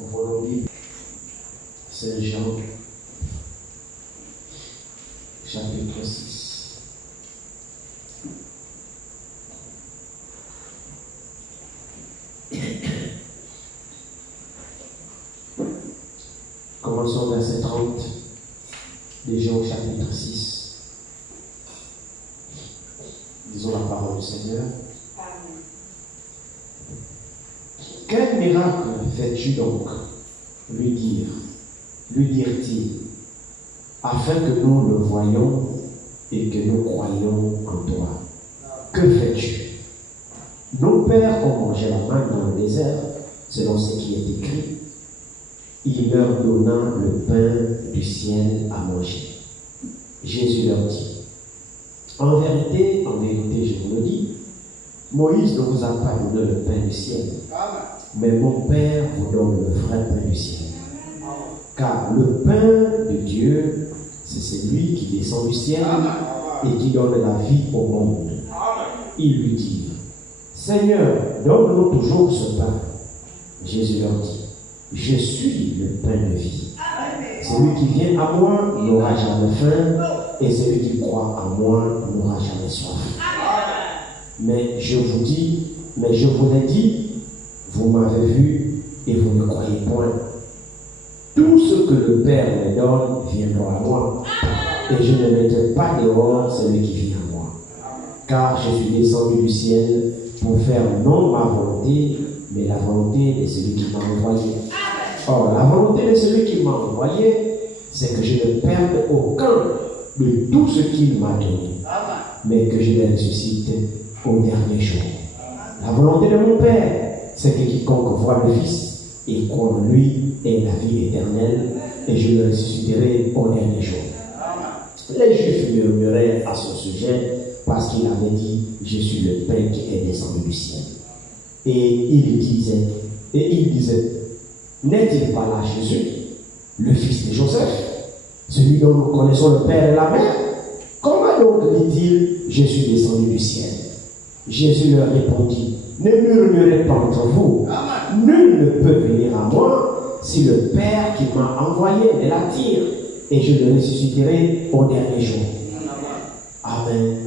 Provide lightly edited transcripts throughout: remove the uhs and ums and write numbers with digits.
Ouvrons nos Bibles. C'est Jean, chapitre 6. Commençons verset 30 de Jean, chapitre 6. Disons la parole du Seigneur. Quel miracle fais-tu donc, lui dire-t-il, afin que nous le voyions et que nous croyions en toi? Que fais-tu? Nos pères ont mangé la manne dans le désert, selon ce qui est écrit. Il leur donna le pain du ciel à manger. Jésus leur dit, en vérité, je vous le dis, Moïse ne vous a pas donné le pain du ciel, mais mon Père vous donne le vrai pain du ciel. Car le pain de Dieu, c'est celui qui descend du ciel et qui donne la vie au monde. Ils lui dirent, Seigneur, donne-nous toujours ce pain. Jésus leur dit, je suis le pain de vie. Celui qui vient à moi n'aura jamais faim, et celui qui croit en moi n'aura jamais soif. Mais je vous l'ai dit, vous m'avez vu et vous ne croyez point. Tout ce que le Père me donne viendra à moi, et je ne mettrai pas dehors celui qui vient à moi. Car je suis descendu du ciel pour faire non ma volonté, mais la volonté de celui qui m'a envoyé. Or, la volonté de celui qui m'a envoyé, c'est que je ne perde aucun de tout ce qu'il m'a donné, mais que je le ressuscite au dernier jour. La volonté de mon Père, c'est que quiconque voit le Fils et croit en lui ait la vie éternelle, et je le ressusciterai au dernier jour. Les Juifs murmuraient à son sujet parce qu'il avait dit, je suis le pain qui est descendu du ciel. Et il disait, n'est-il pas là Jésus, le fils de Joseph, celui dont nous connaissons le Père et la Mère? Comment donc dit-il, je suis descendu du ciel? Jésus leur répondit, ne murmurez pas entre vous. Nul ne peut venir à moi si le Père qui m'a envoyé ne l'attire, et je le ressusciterai au dernier jour. Amen.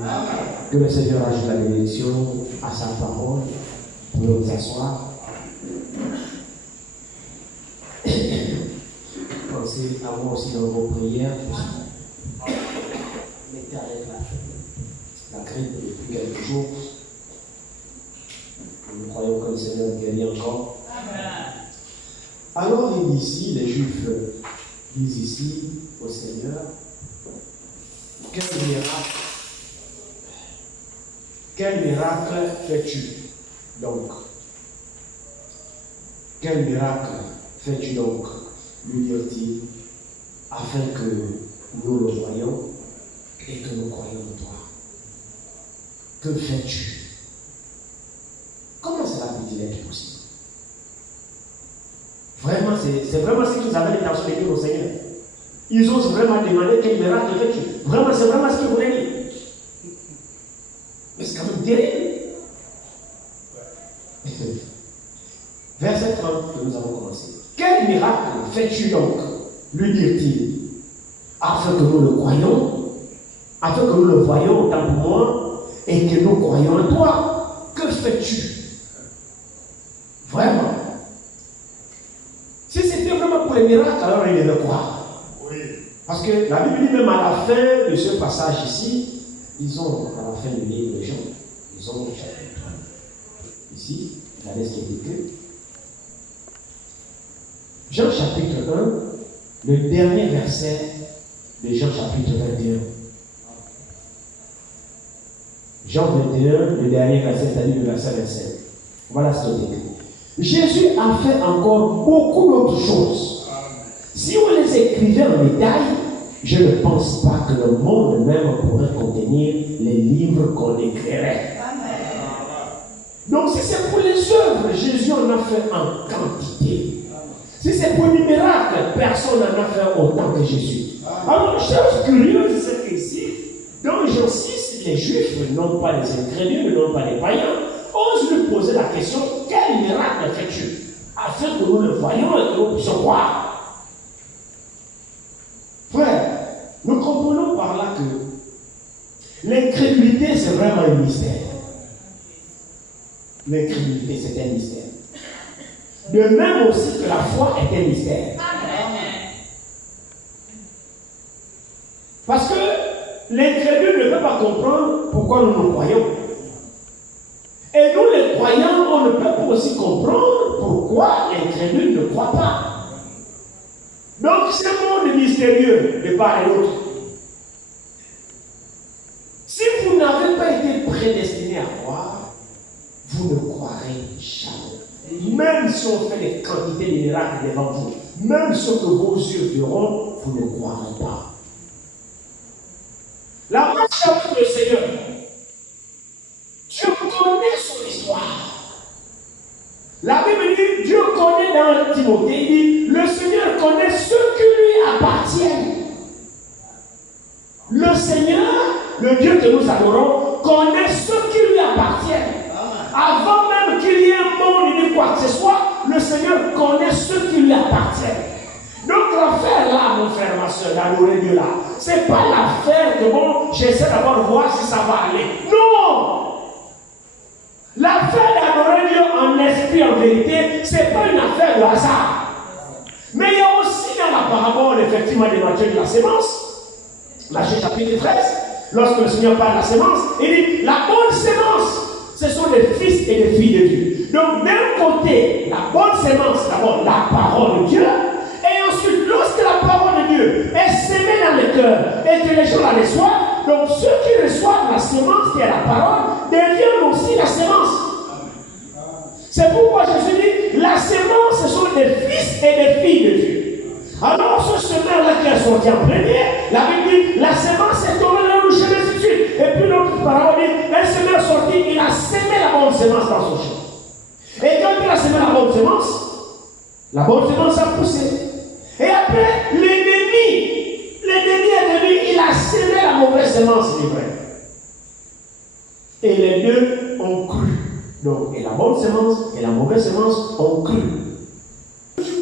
Que le Seigneur ajoute la bénédiction à sa parole. Pour nous asseoir. Pensez à moi aussi dans vos prières. Mettez avec la grippe depuis quelques jours. Nous croyons que le Seigneur guérit encore. Alors il dit ici, les Juifs disent ici au Seigneur, quel miracle fais-tu donc? Quel miracle fais-tu donc, lui dit-il, afin que nous le voyions et que nous croyions en toi? Que fais-tu? Comment cela peut-il être possible? Vraiment, c'est vraiment ce qu'ils avaient l'intention de dire au Seigneur. Ils osent vraiment demander quel miracle fais-tu. Vraiment, c'est vraiment ce qu'ils voulaient dire. Mais c'est quand même terrible. Verset 30 que nous avons commencé. Quel miracle fais-tu donc, lui dit-il, afin que nous le croyions, afin que nous le voyions autant pour moi, et que nous croyions en toi? Que fais-tu? Vraiment. Si c'était vraiment pour les miracles, alors il devait croire. Oui. Parce que la Bible dit même à la fin de ce passage ici, disons à la fin du livre de Jean, disons au chapitre 1. Ici, regardez ce qui est écrit. Jean chapitre 1, le dernier verset de Jean chapitre 21. Jean 21, le dernier verset, c'est-à-dire le verset 27. Voilà ce qui est écrit. Jésus a fait encore beaucoup d'autres choses. Si on les écrivait en détail, je ne pense pas que le monde même pourrait contenir les livres qu'on écrirait. Donc si c'est pour les œuvres, Jésus en a fait en quantité. Si c'est pour les miracles, personne n'en a fait autant que Jésus. Alors, chose curieuse, c'est qu'ici, dans Jean 6, les Juifs, non pas les incrédules, non pas les païens, osent lui poser la question, quel miracle fais-tu? afin que nous le voyions et que nous puissions croire. Frère, nous comprenons par là que l'incrédulité, c'est vraiment un mystère. L'incrédulité, c'est un mystère. De même aussi que la foi est un mystère. Parce que l'incrédule ne peut pas comprendre pourquoi nous croyons. Et nous, les croyants, on ne peut pas aussi comprendre pourquoi l'incrédule ne croit pas. Donc, c'est un monde mystérieux de part et d'autre. Si vous n'avez pas été prédestiné à croire, vous ne croirez jamais. Même si on fait des quantités de miracles devant vous, même ce que vos yeux verront, vous ne croirez pas. La marche avec le Seigneur, Dieu connaît son histoire. La Bible dit, Dieu connaît dans Timothée, il dit, le Seigneur connaît ceux qui lui appartiennent. Le Seigneur, le Dieu que nous adorons, connaît ceux qui lui appartiennent. Avant même qu'il y ait un monde ni quoi que ce soit, le Seigneur connaît ceux qui lui appartiennent. Donc l'affaire là, mon frère, ma soeur, d'adorer Dieu là, c'est pas l'affaire que bon, j'essaie d'abord de voir si ça va aller. Non! L'affaire d'adorer Dieu en esprit, en vérité, c'est pas une affaire de hasard. Mais il y a aussi dans la parabole, effectivement, de Matthieu de la sémence, Matthieu chapitre 13, lorsque le Seigneur parle de la sémence, il dit, la bonne sémence, ce sont des fils et des filles de Dieu. Donc d'un côté, la bonne sémence, d'abord la parole de Dieu, et ensuite, lorsque la parole de Dieu est sémée dans le cœur et que les gens la reçoivent, donc ceux qui reçoivent la sémence qui est la parole deviennent aussi la sémence. C'est pourquoi Jésus dit, la sémence, ce sont des fils et des filles de Dieu. Alors ce semeur-là qui est sorti en premier, la Bible dit, la sémence est tombée dans le chemin, ainsi de suite. Et puis l'autre parole dit, un semeur sorti, il a sémé la bonne sémence dans son champ. Et quand il a sémé la bonne sémence a poussé. Et après, l'ennemi est venu, il a sémé la mauvaise sémence, il est vrai. Et les deux ont cru. Donc, et la bonne sémence et la mauvaise sémence ont cru.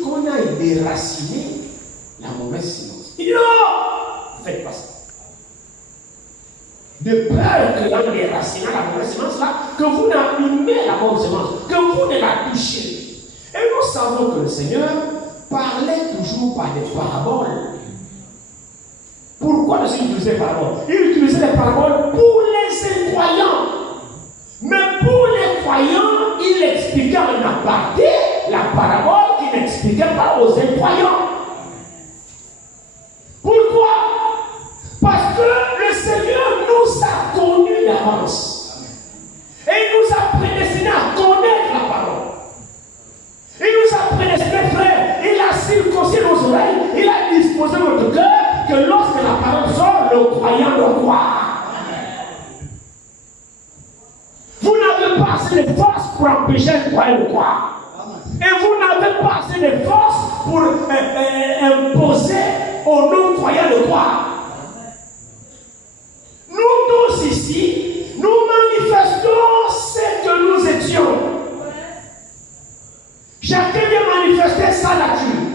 Qu'on a déraciné la mauvaise sémence. Il dit non, faites pas ça. De peur que l'on déracine la mauvaise sémence là, que vous n'abîmez la bonne sémence, que vous ne la touchez. Et nous savons que le Seigneur parlait toujours par des paraboles. Pourquoi le Seigneur utilisait des paraboles? Il utilisait des paraboles pour les incroyants. Mais pour les croyants, il expliquait en aparté la parabole qu'il n'expliquait pas aux incroyants. Pourquoi? Parce que le Seigneur nous a connus d'avance. Et il nous a prédestinés à connaître la parole. Il nous a prédestinés, frère. Il a circoncis nos oreilles. Il a disposé notre cœur que lorsque la parole sort, le croyant doit croire. Vous n'avez pas assez de force pour empêcher le croyant de croire. Et vous n'avez pas assez de force pour imposer aux non-croyants de croire. Nous tous ici, nous manifestons ce que nous étions. Chacun vient manifester sa nature.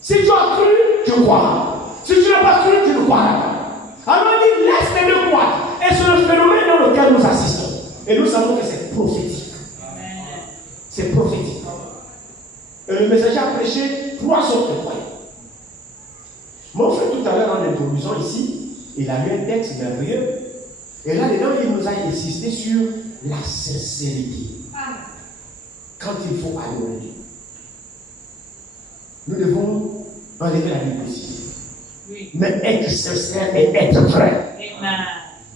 Si tu as cru, tu crois. Si tu n'as pas cru, tu ne crois pas. Alors il dit, laisse les deux croire. Et c'est le phénomène dans lequel nous assistons. Et nous savons que c'est prophétique. C'est prophétique. Et le messager a prêché 3 sortes de croyants. Mon frère, tout à l'heure, en introduisant ici, il a lu un texte merveilleux. Et là-dedans, il nous a insisté sur la sincérité. Quand il faut adorer Dieu. Nous devons enlever la hypocrisie. Oui. Mais être sincère et être vrai. Amen.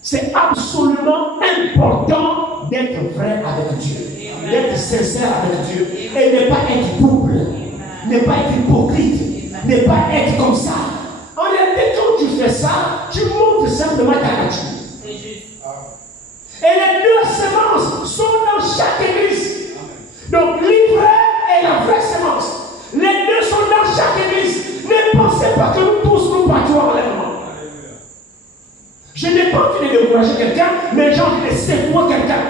C'est absolument important d'être vrai avec Dieu. Amen. D'être sincère avec Dieu. Amen. Et ne pas être double. Amen. Ne pas être hypocrite. Amen. Ne pas être comme ça. En réalité, quand tu fais ça, tu montres simplement ta nature. C'est juste. Et les deux semences sont dans chaque église. Donc l'ivraie et la vraie sémence. Les deux sont dans chaque église. Ne pensez pas que nous tous nous partions en l'enlèvement. Je n'ai pas envie de décourager quelqu'un, mais j'ai envie de secouer quelqu'un.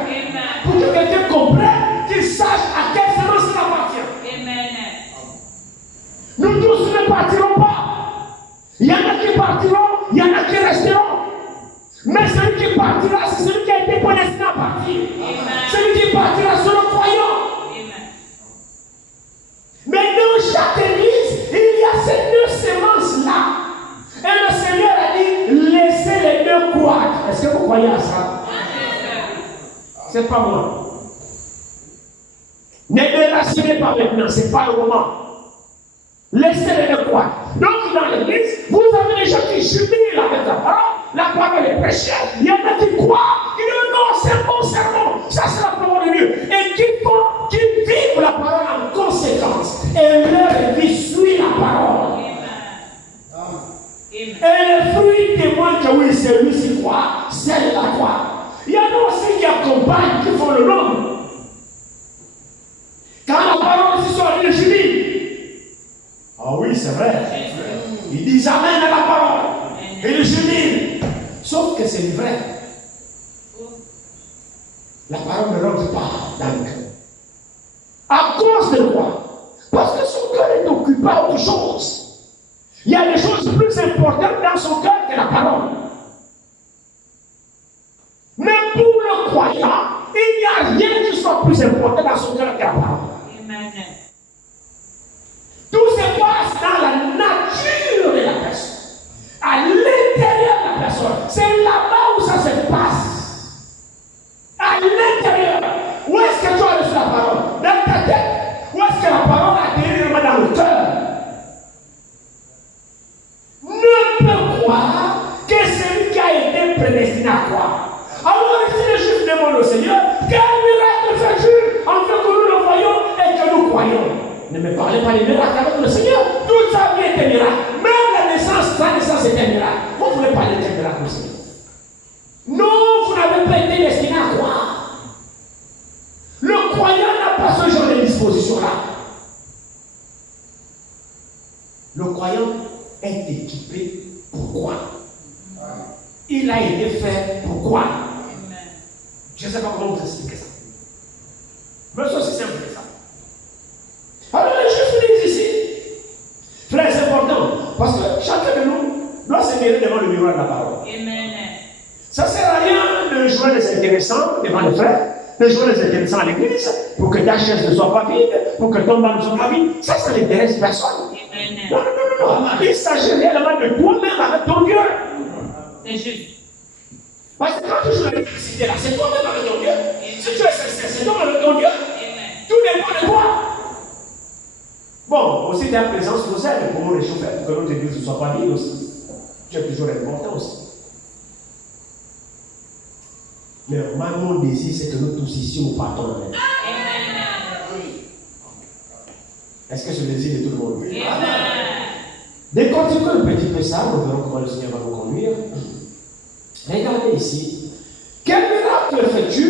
Pour que quelqu'un comprenne, qu'il sache à quel Est-ce que vous croyez à ça? C'est pas moi. Ne déracinez pas maintenant, c'est pas le moment. Laissez-les croire. Donc dans l'église, vous avez des gens qui jubilent avec la parole est prêchée. Il y en a qui croient, qui disent non, c'est un bon sermon, ça c'est la parole de Dieu. Et qui vivent la parole en conséquence. Et leur vie suit la parole. Et les fruits témoignent que oui, c'est lui qui croit, c'est la croix. Il y en a aussi qui accompagnent, qui font le nom. Quand la parole se sort, ils jubilent. Ah oui, c'est vrai. Ils disent Amen à la parole. Et ils jubilent. Sauf que c'est vrai. La parole ne rentre pas dans le cœur. À cause de quoi? Parce que son cœur est occupé à autre chose. Il y a des choses plus importantes dans son cœur que la parole. Mais pour le croyant, il n'y a rien qui soit plus important dans son cœur que la parole. Amen. Tout se passe dans la nature de la personne, à l'intérieur de la personne. C'est là-bas où ça se passe. À l'intérieur. Où est-ce que tu as reçu la parole? Dans ta tête. Où est-ce que la parole a atterri vraiment dans le cœur? Ne peut croire que celui qui a été prédestiné à croire. Alors si les Juifs demandent au Seigneur, quel miracle fais-tu afin que nous le voyons et que nous croyons? Ne me parlez pas des miracles avec le Seigneur. Toute sa vie est un miracle. Même la naissance, sa naissance est un miracle. Vous pouvez parler d'un miracle au Seigneur. Non, vous n'avez pas été destiné à croire. Le croyant n'a pas ce genre de disposition-là. Le croyant est équipé pourquoi? Il a été fait pourquoi? Je ne sais pas comment vous expliquer ça. Mais c'est aussi simple que ça. Alors les Juifs disent ici, frère, c'est important, parce que chacun de nous doit se mêler devant le miroir de la parole. Amen. Ça ne sert à rien de jouer les intéressants devant les frères, de jouer les intéressants à l'église, pour que ta chaise ne soit pas vide, pour que ton banc ne soit pas vide. Ça n'intéresse personne. Amen. Non. Il s'agit réellement de toi-même avec ton Dieu. C'est juste. Parce que quand tu joues l'électricité là, c'est toi-même avec ton Dieu. Si tu es sincère, c'est toi-même avec ton Dieu. Tout dépend de toi. Bon, aussi ta présence nous aide pour nous réchauffer, pour que notre église ne soit pas vide aussi. Tu es toujours important aussi. Mais mon désir, c'est que nous tous ici, nous partons en même. Est-ce que c'est le désir de tout le monde? Décortiquons un petit peu ça, nous verrons comment le Seigneur va nous conduire. Regardez ici. Quel miracle fais-tu?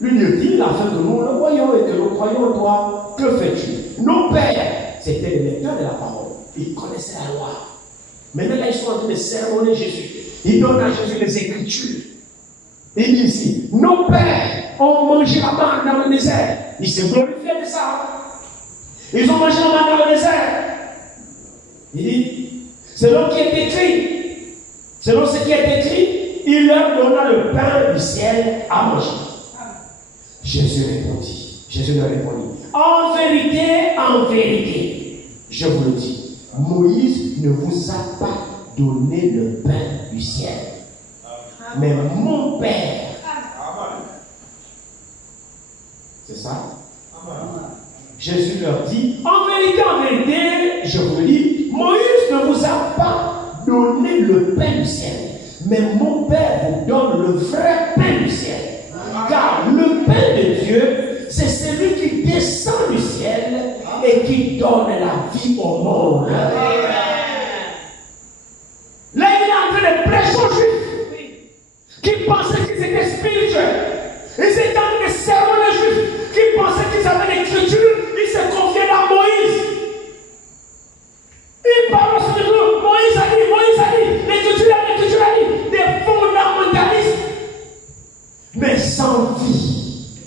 Lui dit-il, afin que nous le voyons et que nous croyons en toi. Que fais-tu? Nos pères, c'était les lecteurs de la parole. Ils connaissaient la loi. Maintenant, là, ils sont en train de sermonner Jésus. Ils donnent à Jésus les Écritures. Il dit ici, nos pères ont mangé la manne dans le désert. Ils se glorifiaient de ça. Ils ont mangé la manne dans le désert. Il dit, selon ce qui est écrit, il leur donna le pain du ciel à manger. Jésus leur répondit, en vérité, je vous le dis, Moïse ne vous a pas donné le pain du ciel, mais mon Père. C'est ça? Jésus leur dit, en vérité, je vous le dis, Moïse ne vous a pas donné le pain du ciel, mais mon Père vous donne le vrai pain du ciel. Car le pain de Dieu, c'est celui qui descend du ciel et qui donne la vie au monde. Là, il est en train de prêcher aux Juifs qui pensaient qu'ils étaient spirituels. Ils étaient en train de servir les Juifs qui pensaient qu'ils avaient l'écriture. Ils se confiaient dans Moïse. Ils parlent sur le jour. Moïse a dit, l'écriture a dit, des fondamentalistes, mais sans vie.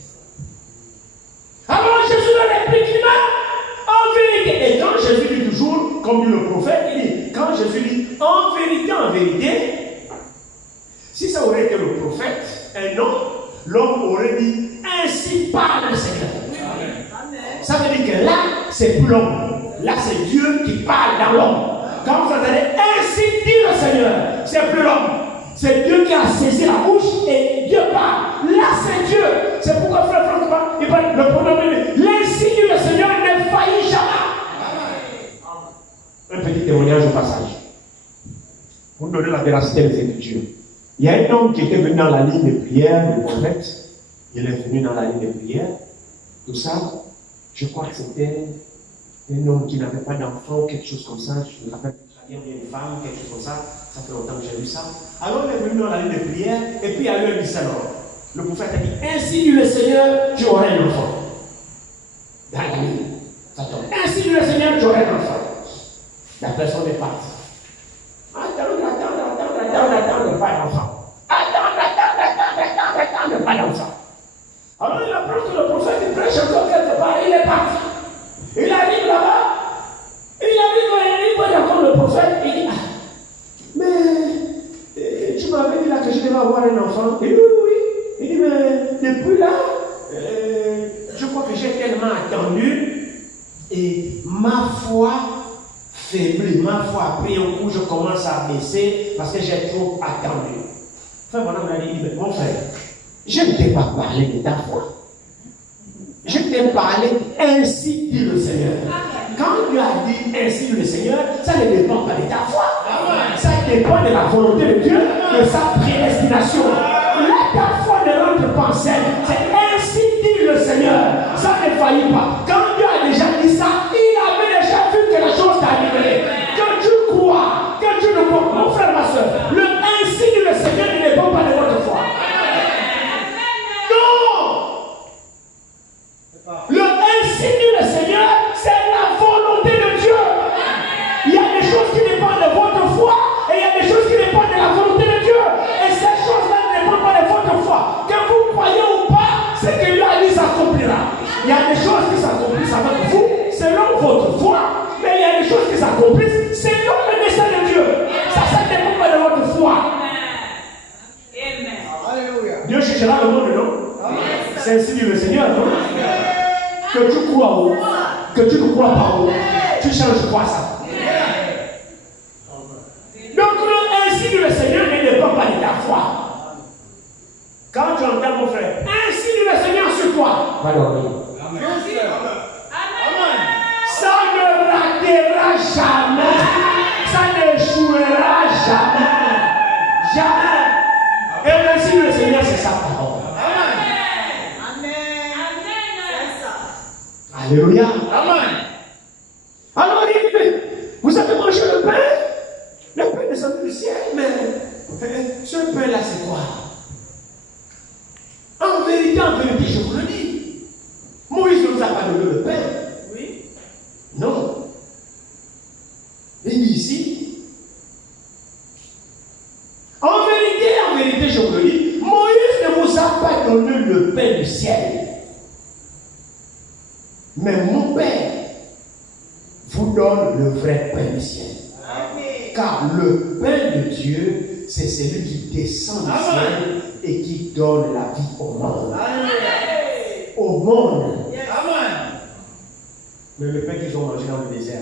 Alors Jésus leur réplique, en vérité. Et quand Jésus dit toujours, comme dit le prophète, il dit, quand Jésus dit, en vérité, si ça aurait été le prophète, un homme, l'homme aurait dit, ainsi parle le Seigneur. Ça veut dire que là, c'est plus l'homme. Là, c'est Dieu qui parle dans l'homme. Quand vous entendez ainsi dit le Seigneur, c'est plus l'homme. C'est Dieu qui a saisi la bouche et Dieu parle. Là, c'est Dieu. C'est pourquoi frère François, il parle le pronom. L'insigne du Seigneur ne faillit jamais. Un petit témoignage au passage. Pour donner la véracité des Écritures. Il y a un homme qui était venu dans la ligne de prière, le prophète. Il est venu dans la ligne de prière. Tout ça, je crois que c'était un homme qui n'avait pas d'enfant, quelque chose comme ça. Je me rappelle très bien, une femme, quelque chose comme ça. Ça fait longtemps que j'ai vu ça. Alors il est venu dans la ligne de prière, et puis il y a eu un discernement. Le prophète a dit, ainsi dit le Seigneur, tu auras un enfant. Dans la ligne. Ça tombe. Ainsi dit le Seigneur, tu auras un enfant. La personne est partie. Attends, pas d'enfant. Attends, pas d'enfant. Alors il approche le prophète, il prêche encore quelque part, il est parti. Il arrive là-bas, il peut d'accord le prophète, il dit, mais tu m'avais dit là que je devais avoir un enfant. Il dit oui. Il dit, mais depuis là, je crois que j'ai tellement attendu et ma foi faiblit, ma foi a pris un coup, je commence à baisser parce que j'ai trop attendu. Frère, mon frère, je ne t'ai pas parlé de ta foi. Je t'ai parlé ainsi dit le Seigneur. Quand Dieu a dit ainsi dit le Seigneur, ça ne dépend pas de ta foi. Ça dépend de la volonté de Dieu, de sa prédestination. Là, ta foi ne rentre pas en scène. C'est ainsi dit le Seigneur. Ça ne faillit pas. Quand Dieu a déjà dit ça, il avait déjà vu que la chose t'arriverait. Que tu crois, que tu ne crois pas. Mon frère, ma soeur, le ainsi dit le Seigneur ne dépend pas de votre foi. Le ainsi dit le Seigneur, c'est la volonté de Dieu. Il y a des choses qui dépendent de votre foi et il y a des choses qui dépendent de la volonté de Dieu. Et ces choses-là ne dépendent pas de votre foi. Que vous croyez ou pas, ce que Dieu a dit s'accomplira. Il y a des choses qui s'accomplissent avec vous selon votre foi, mais il y a des choses qui s'accomplissent selon le dessein de Dieu. Ça ne dépend pas de votre foi. Dieu cherchera le monde, non? C'est ainsi dit le Seigneur, non? Que tu crois où, que tu ne crois pas où, tu changes quoi ça? Donc ainsi dit le Seigneur ne dépend pas de ta foi. Quand tu entends mon frère, ainsi dit le Seigneur sur toi, va dormir. Ça ne ratera jamais, ça n'échouera jamais, jamais. Et ainsi dit le Seigneur, c'est sa parole. Alléluia. Amen. Alors il dit, vous avez mangé le pain? Le pain descendu du ciel, mais ce pain-là, c'est quoi? En vérité, je vous le dis. Moïse ne nous a pas donné le pain. Oui. Non. Il dit ici. En vérité, je vous le dis, Moïse ne vous a pas donné le pain du ciel. Mais mon Père vous donne le vrai pain du ciel. Amen. Car le pain de Dieu, c'est celui qui descend du ciel et qui donne la vie au monde. Amen. Au monde. Amen. Mais le pain qu'ils ont mangé dans le désert,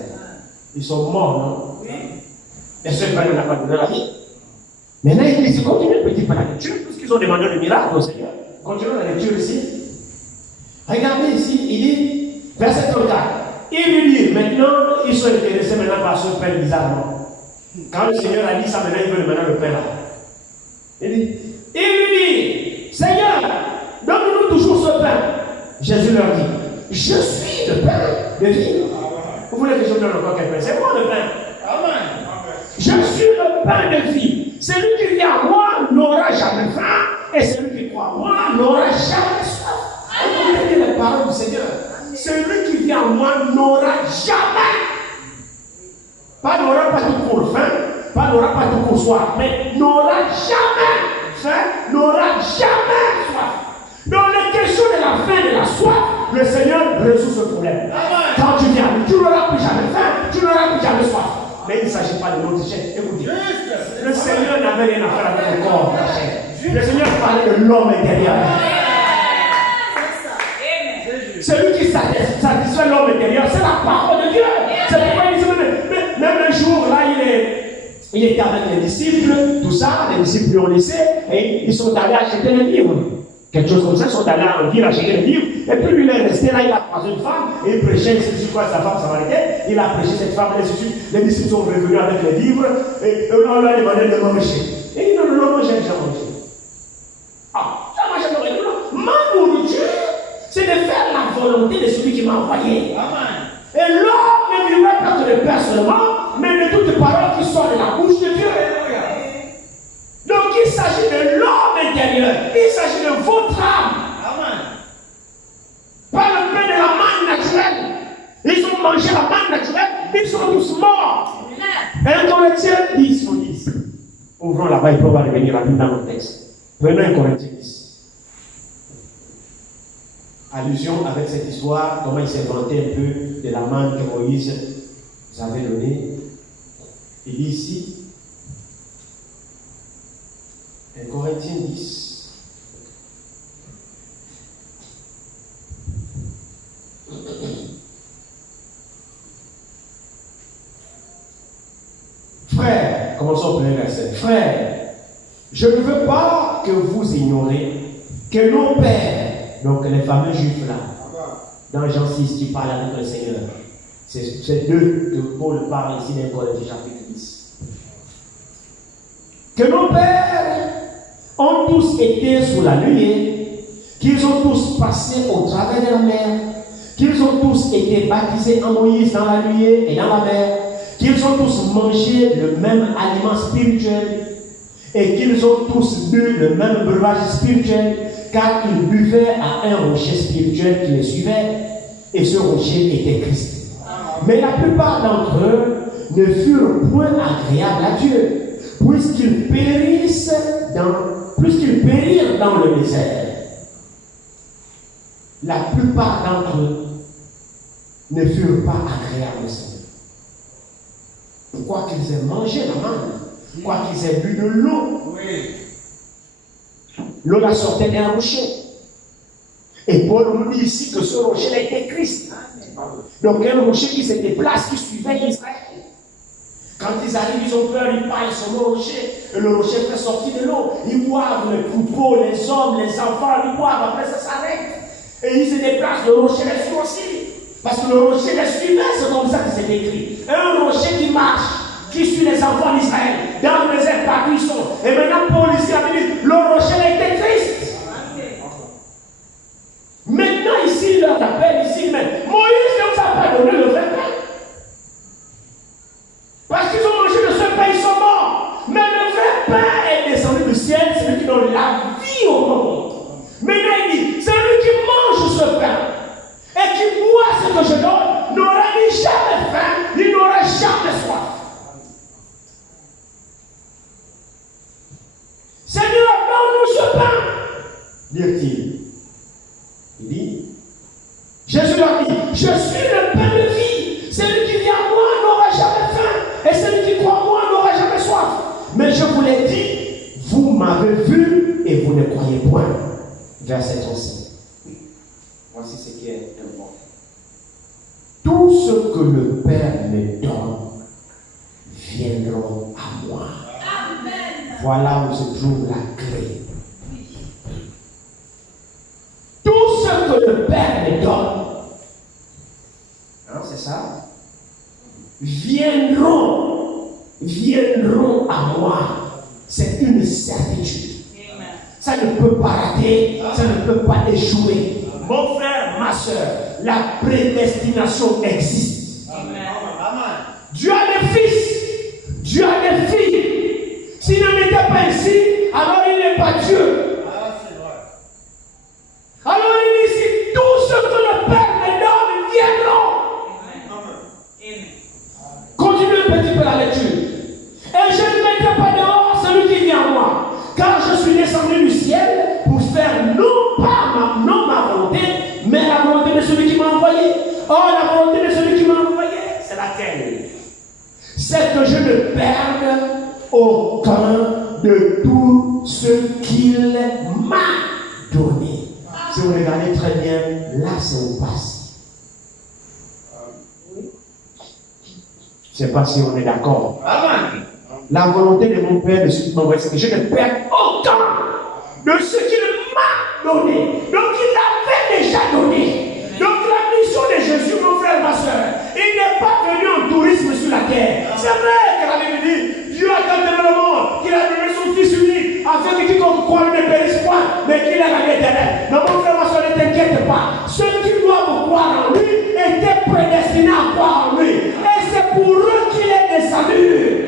ils sont morts, non? Oui. Et ce pain n'a pas donné la vie. Maintenant, il dit, continue un petit peu la lecture, puisqu'ils ont demandé le miracle au Seigneur. Continuons la lecture ici. Regardez ici, il dit, verset 34. Il lui dit, maintenant, ils sont intéressés maintenant par ce pain bizarrement. Quand le Seigneur a dit ça, maintenant, ils veulent maintenant le pain là. Il lui dit, Seigneur, donne-nous toujours ce pain. Jésus leur dit, je suis le pain de vie. Vous voulez que je vous donne encore quel pain? C'est moi le pain. Amen. Je suis le pain de vie. Celui qui vient à moi n'aura jamais faim, et celui qui croit à moi n'aura jamais soif. Vous voulez les paroles du Seigneur? Celui qui vient à moi n'aura jamais, n'aura pas tout court faim, n'aura pas tout court soif, mais n'aura jamais faim, n'aura jamais soif. Dans la question de la faim et de la soif, le Seigneur résout ce problème. Amen. Quand tu viens, tu n'auras plus jamais faim, tu n'auras plus jamais soif. Mais il ne s'agit pas de notre chair. Écoutez, le Seigneur n'avait rien à faire avec le corps de la chair. Le Seigneur parlait de l'homme intérieur. Celui qui satisfait l'homme intérieur, c'est la parole de Dieu. C'est pourquoi il dit, même un jour, là, Il était avec les disciples, tout ça, les disciples lui ont laissé, et ils sont allés acheter les livres. Quelque chose comme ça, ils sont allés en ville acheter les livres, et puis lui, il est resté là, il a croisé une femme, et il prêchait, c'est sur quoi sa femme samaritaine, il a prêché cette femme, les disciples sont revenus avec les livres, et on lui a demandé de manger. Et il dit non, moi j'ai déjà mangé. Ah, j'ai mangé de non, ma nourriture, c'est de faire la volonté de celui qui m'a envoyé. Amen. Et l'homme ne vivra pas de Père seulement, mais de toutes les paroles qui sortent de la bouche de Dieu. Donc il s'agit de l'homme intérieur, il s'agit de votre âme. Amen. Pas le pain de la manne naturelle. Ils ont mangé la manne naturelle, ils sont tous morts. 1 Corinthiens 10, on dit. Ouvrons là-bas, il peut revenir rapidement dans le texte. Prenons 1 Corinthiens 10. Allusion avec cette histoire, comment il s'est vanté un peu de la manne que Moïse vous avait donnée. Il dit ici, 1 Corinthiens 10. Frère, commençons au premier verset. Frère, je ne veux pas que vous ignorez que nos pères, donc les fameux juifs là, dans Jean 6 qui parlent avec le Seigneur, c'est d'eux que Paul parle ici dans Corinthiens chapitre 10. Que nos pères ont tous été sous la nuée, qu'ils ont tous passé au travers de la mer, qu'ils ont tous été baptisés en Moïse dans la nuée et dans la mer, qu'ils ont tous mangé le même aliment spirituel et qu'ils ont tous bu le même breuvage spirituel, car ils buvaient à un rocher spirituel qui les suivait, et ce rocher était Christ. Mais la plupart d'entre eux ne furent point agréables à Dieu, puisqu'ils périrent dans le désert. La plupart d'entre eux ne furent pas agréables au Seigneur. Quoi qu'ils aient mangé la manne, quoi qu'ils aient bu de l'eau, l'eau la sortait d'un rocher. Et Paul nous dit ici que ce rocher était Christ. Donc un rocher qui se déplace, qui suivait Israël. Quand ils arrivent, ils ont peur, ils parlent sur le rocher. Et le rocher fait sortir de l'eau. Ils boivent, les troupeaux, les hommes, les enfants, ils boivent, après ça s'arrête. Et ils se déplacent, le rocher les suit aussi. Parce que le rocher les suivait, c'est comme ça que c'est écrit. Un rocher qui marche, qui suit les enfants d'Israël, dans le désert partout ils sont. Et maintenant, Paul ici a dit, le rocher était Christ. Maintenant, ici, il leur appelle, ici, mais Moïse ne vous a pas donné le vrai pain. Parce qu'ils ont mangé de ce pain, ils sont morts. Mais le vrai pain est descendu du ciel, c'est lui qui donne la vie au monde. Maintenant, il dit, celui qui mange ce pain et qui boit ce que je donne n'aura ni jamais faim, il n'aura jamais soif. Seigneur, donne-nous ce pain, dit-il. Il dit, Jésus leur dit, je suis le pain de vie. Celui qui vient à moi n'aura jamais faim. Et celui qui croit en moi n'aura jamais soif. Mais je vous l'ai dit, vous m'avez vu et vous ne croyez point. Verset 11. Voici ce qui est important. Tout ce que le Père me donne viendront à moi. Amen. Voilà où se trouve la clé. Tout ce que le Père me donne, hein, c'est ça, viendront à moi. C'est une certitude. Amen. Ça ne peut pas rater, ça ne peut pas échouer. Mon frère, ma soeur, la prédestination existe. Amen. Dieu a des fils, Dieu a des filles. S'il n'en était pas ici, alors il n'est pas Dieu. Alors il dit ici, tout ce que le Père me donne viendront. Continuez un petit peu la lecture. Et je ne mettrai pas dehors celui qui vient à moi, car je suis descendu du ciel pour faire non ma volonté, mais la volonté de celui qui m'a envoyé. Or, la volonté de celui qui m'a envoyé, c'est laquelle? C'est que je ne perde aucun de tout ce qu'il m'a donné. Si vous regardez très bien, là c'est au passé. Je ne sais pas si on est d'accord. Amen. La volonté de mon Père de ce qui m'envoie, c'est que je ne perds aucun de ce qu'il m'a donné. Donc il l'avait déjà donné. Donc la mission de Jésus, mon frère, ma soeur, il n'est pas venu en tourisme sur la terre. C'est vrai que la Bible dit, Dieu a tant aimé le monde qu'il a donné son Fils unique, afin que quiconque croit ne périsse point, mais qu'il ait la vie éternelle. Donc mon frère, ma soeur, ne t'inquiète pas. Ceux qui doivent croire en lui étaient prédestinés à croire en lui. Et c'est pour eux qu'il est descendu.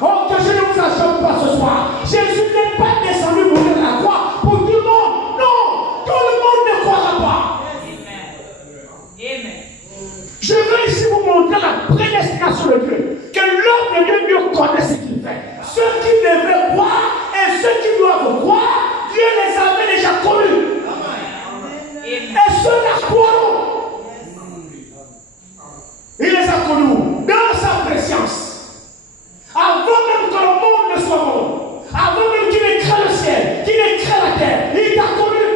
Oh, que je ne vous assure pas ce soir. Jésus n'est pas descendu pour la croix pour tout le monde. Non, tout le monde ne croira pas. Amen. Je veux ici vous montrer la prédestination de Dieu. Que l'homme de Dieu connaît ce qu'il fait. Ceux qui devraient croire et ceux qui doivent croire, Dieu les avait déjà connus. Et ceux-là croiront. Il les a connus dans sa préscience. Avant même que le monde ne soit bon, avant même qu'il ait créé le ciel, qu'il ait créé la terre, il t'a connu.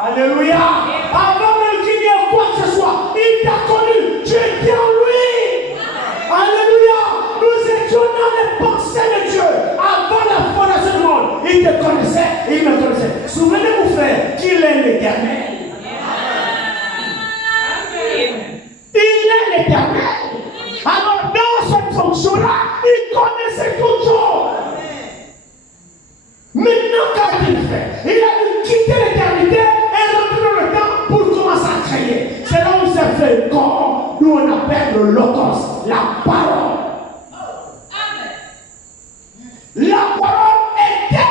Alléluia. Avant même qu'il y ait quoi que ce soit, il t'a connu. Tu étais en lui. Alléluia. Nous étions dans les pensées de Dieu. Avant la fondation du monde, il te connaissait, il me connaissait. Souvenez-vous, frère, qu'il est l'Éternel. Il est l'Éternel. Alors, dans cette fonction-là, il connaissait toujours. Maintenant, qu'a-t-il fait? Il a dû quitter l'éternité et rentrer dans le temps pour commencer à créer. C'est là où il s'est fait le corps, nous on appelle le logos, la parole. La parole était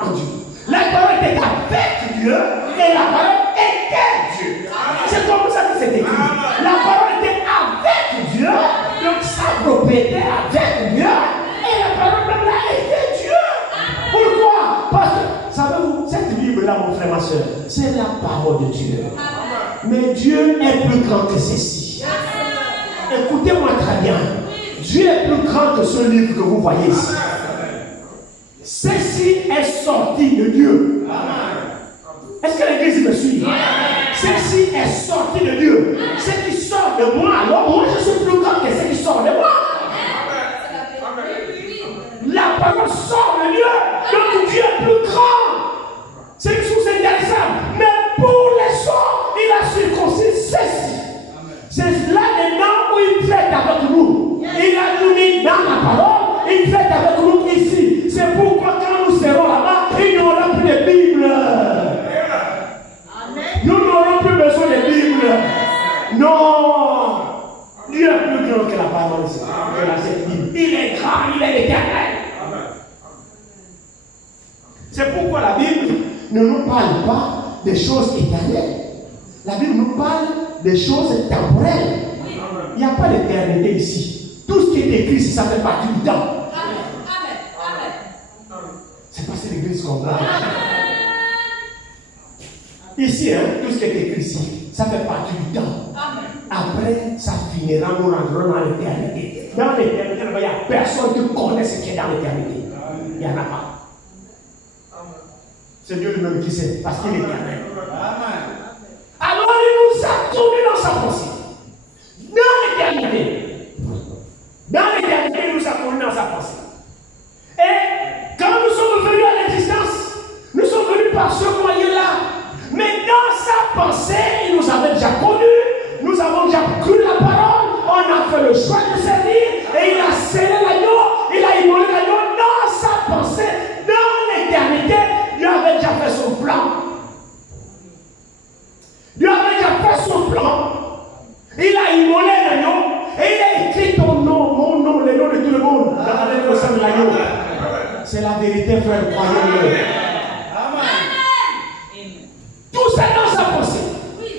en Dieu. La parole était avec Dieu et la parole était Dieu. C'est comme ça que c'est écrit. La parole était avec Dieu, donc sa propriété avec Dieu, et la parole même là était Dieu. Pourquoi? Parce que, savez-vous, cette Bible-là, mon frère, ma soeur, c'est la parole de Dieu. Mais Dieu est plus grand que ceci. Écoutez-moi très bien. Dieu est plus grand que ce livre que vous voyez ici. Ceci est sorti de Dieu. Est-ce que l'église me suit? Ceci est sorti de Dieu. Ce qui sort de moi, alors moi je suis plus grand que ce qui sort de moi. La parole sort de Dieu, donc Dieu est plus grand. C'est une chose intéressante. Mais pour les sorts, il a circoncis ceci. C'est là-dedans où il traite avec nous. Il a nous mis dans la parole, il traite avec nous ici. C'est pourquoi quand nous serons là-bas, il n'y aura plus de Bible. Nous n'aurons plus besoin de Bible. Non. Dieu est plus grand que la parole ici, que la cette Bible. Il est grand, il est éternel. C'est pourquoi la Bible ne nous parle pas des choses éternelles. La Bible nous parle des choses temporelles. Il n'y a pas d'éternité ici. Tout ce qui est écrit ici, ça fait partie du temps. C'est parce que l'église comprend. Ici, tout ce qui est écrit ici, ça fait partie du temps. Après, ça finira, nous rentrerons dans l'éternité. Dans l'éternité, il n'y a personne qui connaît ce qui est dans l'éternité. Il n'y en a pas. C'est Dieu lui-même qui sait, parce qu'il est éternel. Alors, il nous a tourné dans sa pensée. Dans l'éternité. Dans l'éternité, il nous a tourné dans sa pensée. Et quand nous sommes venus à l'existence, nous sommes venus par ce moyen-là. Mais dans sa pensée, il nous avait déjà connus, nous avons déjà cru la parole, on a fait le choix de servir, et il a scellé l'agneau, il a immolé l'agneau dans sa pensée, dans l'éternité. Dieu avait déjà fait son plan. Dieu avait déjà fait son plan. Il a immolé l'agneau, et il a écrit ton nom, mon nom, le nom de tout le monde, dans le sang de l'agneau. C'est la vérité, frère, croyez-le. Tout ça dans sa pensée.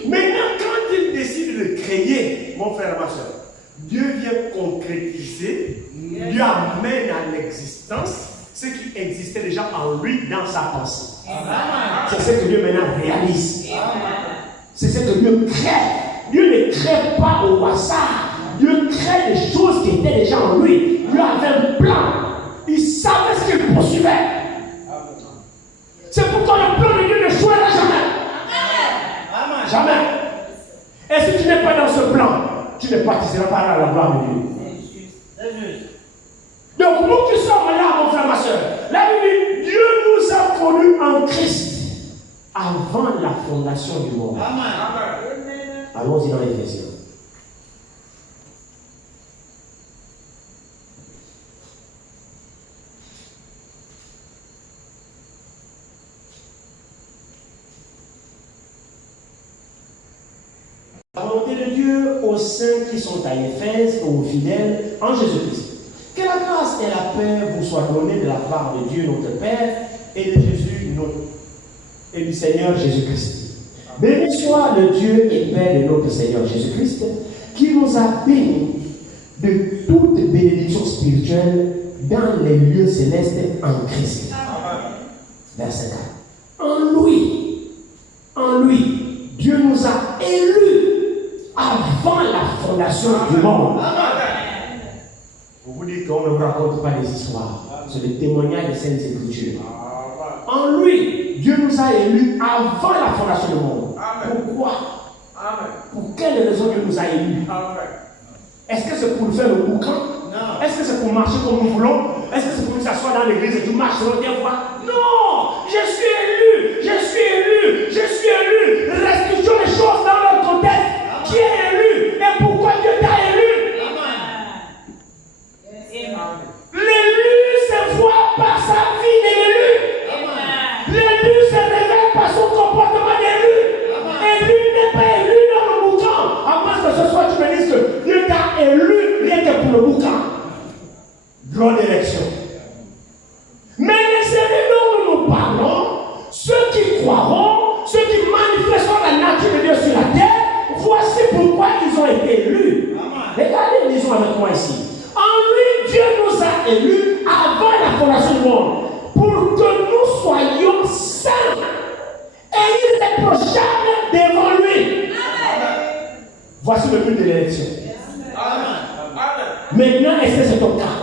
Maintenant, quand il décide de créer, mon frère et ma soeur, Dieu vient concrétiser, Dieu amène à l'existence ce qui existait déjà en lui dans sa pensée. C'est ce que Dieu maintenant réalise. C'est ce que Dieu crée. Dieu ne crée pas au hasard. Dieu crée des choses qui étaient déjà en lui. Dieu avait un plan. Il savait ce qu'il poursuivait. C'est pourquoi le plan de Dieu ne jouera jamais. Jamais. Et si tu n'es pas dans ce plan, tu ne participeras pas à la gloire de Dieu. Donc, Donc, nous qui sommes là, mon frère, ma soeur, la Bible dit, Dieu nous a connus en Christ avant la fondation du monde. Amen. Allons-y dans l'Éphésiens. La volonté de Dieu aux saints qui sont à Éphèse et aux fidèles en Jésus-Christ. Que la grâce et la paix vous soient données de la part de Dieu notre Père et de Jésus notre et du Seigneur Jésus-Christ. Béni soit le Dieu et Père de notre Seigneur Jésus-Christ, qui nous a bénis de toute bénédiction spirituelle dans les lieux célestes en Christ. Verset 4. En lui, Dieu nous a élus avant la fondation du monde. Vous vous dites qu'on ne vous raconte pas des histoires. C'est le témoignage des Saintes Écritures. En lui, Dieu nous a élus avant la fondation du monde. Pourquoi? Pour quelle raison Dieu nous a élus? Est-ce que c'est pour nous faire le boucan? Non. Est-ce que c'est pour marcher comme nous voulons? Est-ce que c'est pour nous s'asseoir dans l'église et tout marcher selon tes voies? Non! Je suis élu! Je suis élu! Je suis élu! Restituons les choses dans leur contexte. Qui est élu? Et pourquoi Dieu t'a élu? L'élu se voit par sa vie d'élu. L'élu se révèle par son comportement d'élu. Élu n'est pas élu dans le boucan. À moins que ce soit tu me dises que Dieu t'a élu rien que pour le boucan. Droit d'élection. Mais les élus dont nous parlons, ceux qui croiront, ceux qui manifesteront la nature de Dieu sur la terre, voici pourquoi ils ont été élus. Regardez, lisons avec moi ici. En lui, Dieu nous a élus avant la fondation du monde, pour que nous soyons saints et irréprochables devant lui. Voici le but de l'élection. Maintenant, est-ce que c'est ton cas?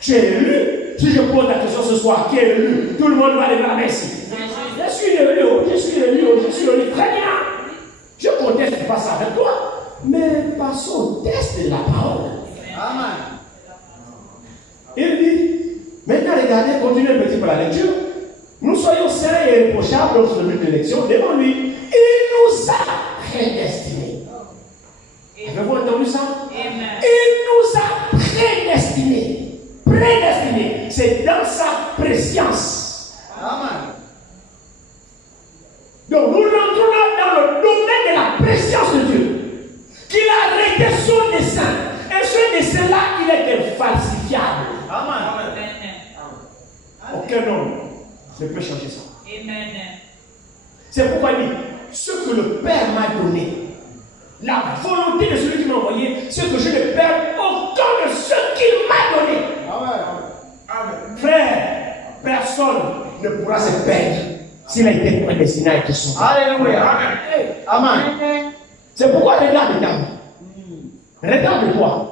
Tu es élu? Si je pose la question ce soir, qui est élu? Tout le monde va lever la main ici. Je suis élu, je suis élu, je suis élu. Très bien. Je conteste pas ça avec toi. Mais passons au test de la parole. Amen. Il dit, maintenant regardez, continuez un petit peu la lecture. Nous soyons saints et irréprochables dans le but de l'élection devant lui. Il nous a prédestinés. Avez-vous entendu ça? Amen. Il nous a prédestinés. Prédestinés. C'est dans sa préscience. Amen. Donc nous rentrons dans le domaine de la préscience de Dieu. Qu'il a arrêté son dessein. Et ce dessein-là, il était falsifiable. Amen. Aucun homme ne peut changer ça. Amen. C'est pourquoi il dit, ce que le Père m'a donné, la volonté de celui qui m'a envoyé, c'est que je ne perds aucun de ce qu'il m'a donné. Amen. Frère, personne ne pourra se perdre s'il a été prédestiné à être sauvé. Alléluia. Amen. C'est pourquoi regarde David. Regarde-toi.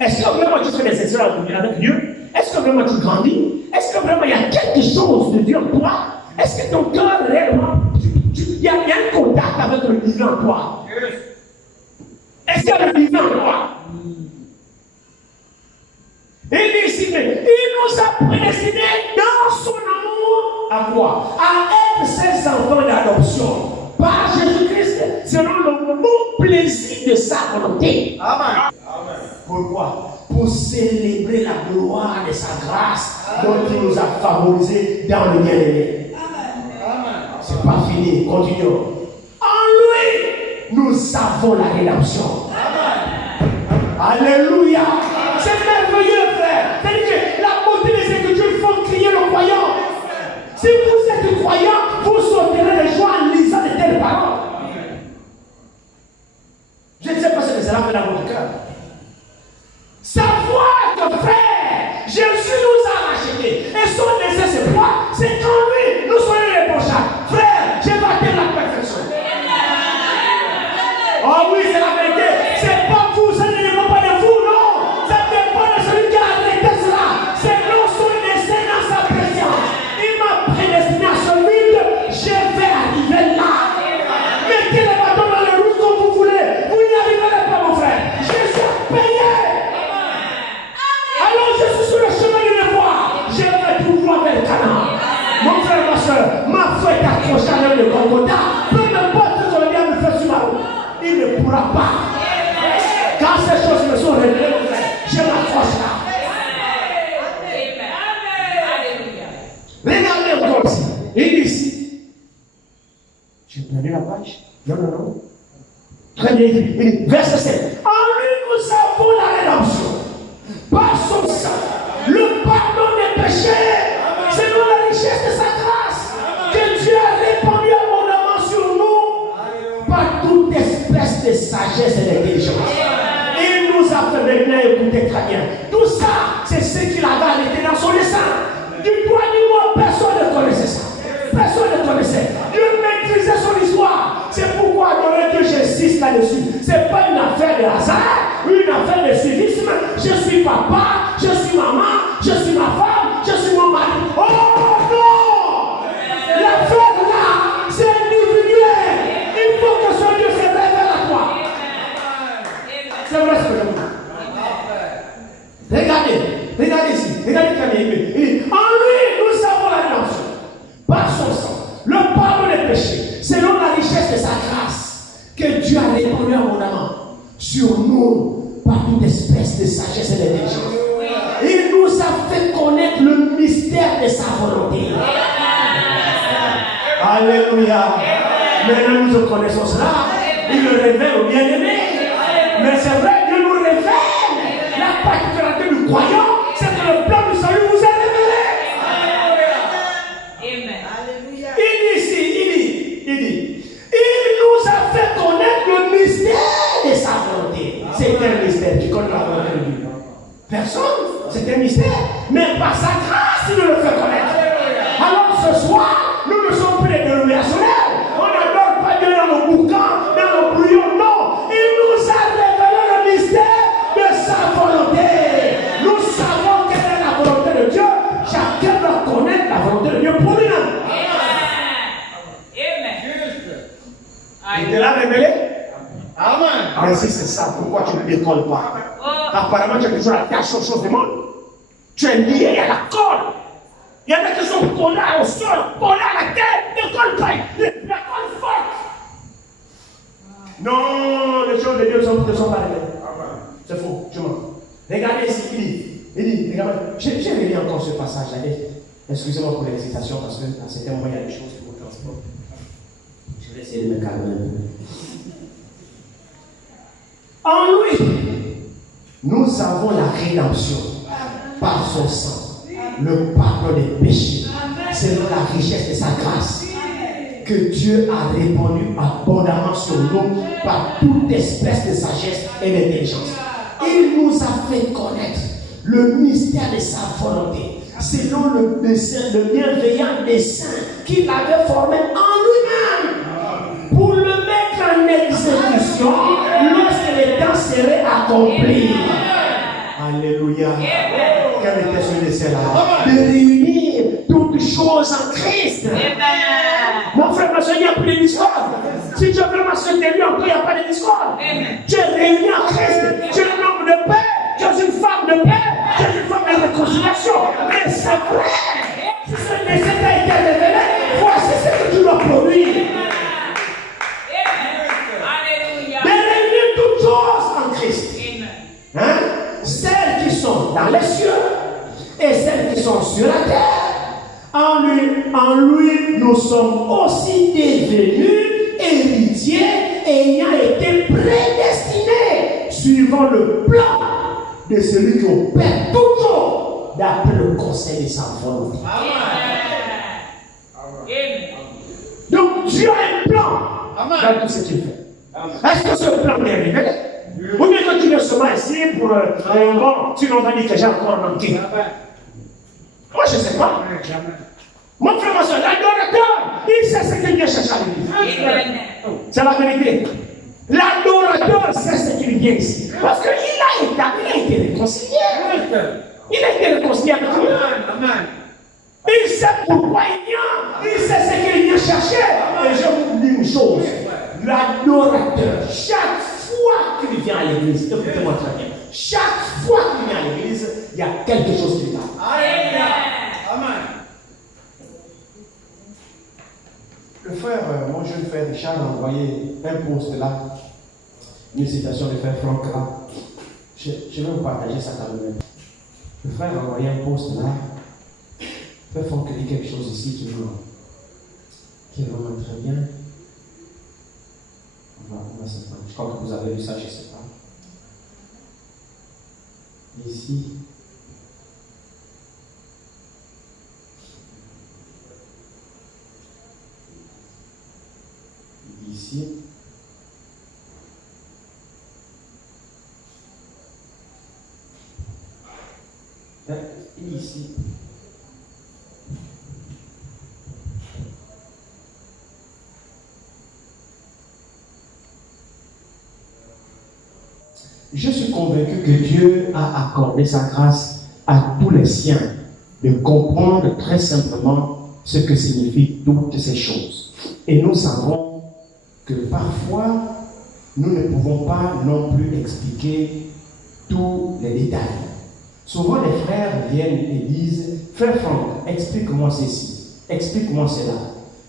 Est-ce que vraiment tu fais des essais avec Dieu? Est-ce que vraiment tu grandis? Est-ce que vraiment il y a quelque chose de Dieu en toi? Est-ce que ton cœur réellement, il y a un contact avec le divin en toi? Est-ce qu'il y a le divin en toi? Il dit ici, il nous a prédestinés dans son amour à quoi? À être ses enfants d'adoption. Par Jésus-Christ, selon le bon plaisir de sa volonté. Amen. Pourquoi? Pour célébrer la gloire de sa grâce dont il nous a favorisés dans le bien-aimé. C'est pas fini, continuons. En lui, nous avons la rédemption. Alléluia. C'est merveilleux, frère. C'est-à-dire que la beauté des Écritures font crier le croyant. Si vous êtes croyant, vous sauterez les joies en lisant de telles paroles. Je ne sais pas ce que cela fait dans votre cœur. Savoir que frère, Jésus nous a rachetés. Et son dessein, c'est quoi? C'est qu'en lui, nous soyons irréprochables. Frère, je vais atteindre la perfection. Oh oui, c'est la vérité. C'est pas vous, ça ne dépend pas de vous, non. Ça dépend de celui qui a arrêté cela. C'est non son dessein dans sa présence. Il m'a prédestiné à ce but. Je vais arriver là. Mettez les bâtons dans les roues comme vous voulez. Vous n'y arriverez pas, mon frère. Jésus a payé. il ne pourra pas. Quand ces choses me sont révélées, je m'accroche là. Regardez encore ici. Il dit ici. J'ai perdu la page. Non. Très bien. Il dit, verset 7. En lui, nous avons la rédemption. Par son sang, le pardon des péchés, selon la richesse de sa grâce, que Dieu a répandu abondamment sur nous, par toute espèce de sagesse et d'intelligence. Il nous a fait maintenant écouter très bien. Tout ça, c'est ce qu'il avait arrêté dans son dessein. Du toi, du moi, personne ne connaissait ça. Personne ne connaissait. Dieu maîtrisait son histoire. C'est pourquoi adorer Dieu, j'insiste là-dessus. Ce n'est pas une affaire de hasard, une affaire de civisme. Je suis papa, je suis maman, je suis ma femme, je suis mon mari. Oh non! L'affaire là, c'est individuel. Il faut que ce Dieu se révèle à toi. C'est vrai ce que je vous dis. Regardez ici. Regardez très bien. En lui, nous avons la rédemption. Par son sang, le pardon des péchés, selon la richesse de sa grâce, que Dieu a répandu abondamment sur nous par toute espèce de sagesse et d'intelligence. Il nous a fait connaître le mystère de sa volonté. Alléluia. Maintenant nous connaissons cela. Il le révèle aux bien-aimés. Mais c'est vrai, Dieu nous révèle la particularité du croyant, c'est que le plan du salut vous est révélé. Amen. Il dit ici, il dit, il nous a fait connaître le mystère de sa volonté. C'est un mystère. Tu connais la volonté de Dieu? Personne. C'est un mystère. Mais par sa grâce, il nous le fait connaître. Alors ce soir, nous ne sommes plus des dénominationnels. On n'adore pas Dieu dans nos bouquins, dans nos brouillons. Non. Il nous a révélé le mystère de sa volonté. Nous savons quelle est la volonté de Dieu. Chacun doit connaître la volonté de Dieu pour lui-même. Il te l'a révélé? Amen. Mais si c'est ça, pourquoi tu ne décolles pas? Apparemment, tu as toujours la tâche aux choses du monde. Tu es lié à la colle. Il y en a qui sont collés au sol, collés à la tête, ne collent pas. La colle forte. Non, les choses de Dieu ne sont pas révélées. C'est faux, je mens. Regardez ici, il dit, regardez, j'ai relu encore ce passage-là. Excusez-moi pour l'excitation parce que à certains moments, il y a des choses qui me transportent. Je vais essayer de me calmer un peu. En lui, nous avons la rédemption par son sang, le pardon des péchés, selon la richesse de sa grâce, que Dieu a répandu abondamment sur nous par toute espèce de sagesse et d'intelligence. Il nous a fait connaître le mystère de sa volonté, selon le bienveillant dessein qu'il avait formé en lui-même, pour le mettre en exécution lorsque les temps seraient accomplis. Alléluia. Quel était ce dessein-là? De réunir toutes choses en Christ. Mon frère, ma soeur, il n'y a plus de discorde. Si tu as vraiment soutenu en toi, il n'y a pas de discorde. Tu es réuni en Christ. Tu es un homme de paix. Tu es une femme de paix. Tu es une femme de réconciliation. Mais c'est vrai. Si ce dessein t'a été révélé, voici ce que tu dois produire. De réunir toutes choses en Christ. Hein? Celles qui sont dans les cieux et celles qui sont sur la terre. En lui, nous sommes aussi devenus héritiers ayant été prédestinés suivant le plan de celui qui opère toujours d'après le conseil de sa volonté. Donc Dieu a un plan dans tout ce qu'il fait. Est-ce que ce plan est révélé? Ou bien que tu veux seulement essayer pour bon, tu n'en vas dire que j'ai encore manqué. Moi je ne sais pas. Mon frère, ma soeur, l'adorateur, il sait ce qu'il vient chercher à l'église. C'est la vérité. L'adorateur sait ce qu'il vient ici. Parce qu'il a été réconcilié. Il a été réconcilié avec lui. Il sait pourquoi il vient. Il sait ce qu'il vient chercher. Et je vous dis une chose. L'adorateur, chaque fois qu'il vient à l'église, écoutez-moi très bien, chaque fois qu'il vient à l'église, il y a quelque chose qui va. Amen. Le frère, mon jeune frère Richard, a envoyé un post là une citation de Frère Franck là. Je vais vous partager ça quand même. Le frère a envoyé un post là. Frère Franck dit quelque chose ici qui est vraiment très bien. On va se prendre. Je crois que vous avez vu ça, je ne sais pas. Ici. Ici. Ici. Je suis convaincu que Dieu a accordé sa grâce à tous les siens de comprendre très simplement ce que signifient toutes ces choses. Et nous savons que parfois, nous ne pouvons pas non plus expliquer tous les détails. Souvent, les frères viennent et disent « Frère Franck, explique-moi ceci, explique-moi cela. »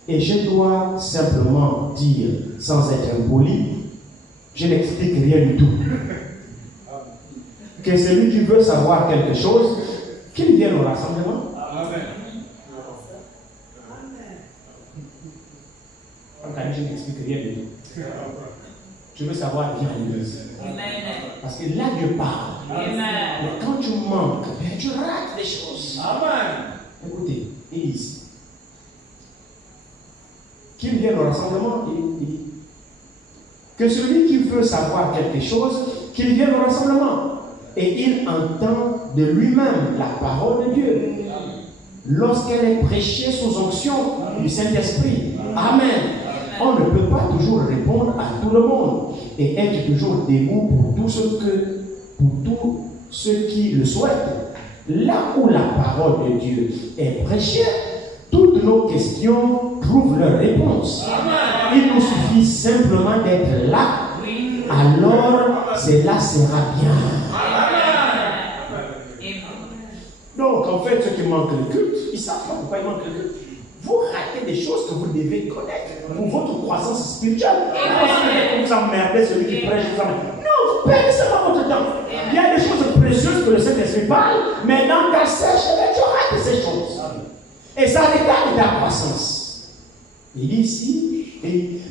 Et je dois simplement dire, sans être impoli, je n'explique rien du tout. Que celui qui veut savoir quelque chose, qu'il vienne au rassemblement. Amen. Je n'explique rien du tout. Je veux savoir, viens à l'église. Parce que là, Dieu parle. Amen. Mais quand tu manques, tu rates des choses. Amen. Écoutez, il est ici. Qu'il vienne au rassemblement, il dit. Que celui qui veut savoir quelque chose, qu'il vienne au rassemblement. Et il entend de lui-même la parole de Dieu. Lorsqu'elle est prêchée sous onction du Saint-Esprit. Amen. On ne peut pas toujours répondre à tout le monde et être toujours debout pour tous ceux qui le souhaitent. Là où la parole de Dieu est prêchée, toutes nos questions trouvent leur réponse. Il nous suffit simplement d'être là. Alors, cela sera bien. Donc, en fait, ceux qui manquent le culte, ils ne savent pas pourquoi ils manquent le culte. Vous ratez des choses que vous devez connaître pour votre croissance spirituelle. Vous emmerdez celui qui prêche, vous emmerdez. Non, vous perdez seulement votre temps. Il y a des choses précieuses que le Saint-Esprit parle, mais dans ta sèche, tu rates ces choses. Et ça regarde ta croissance. Il dit ici,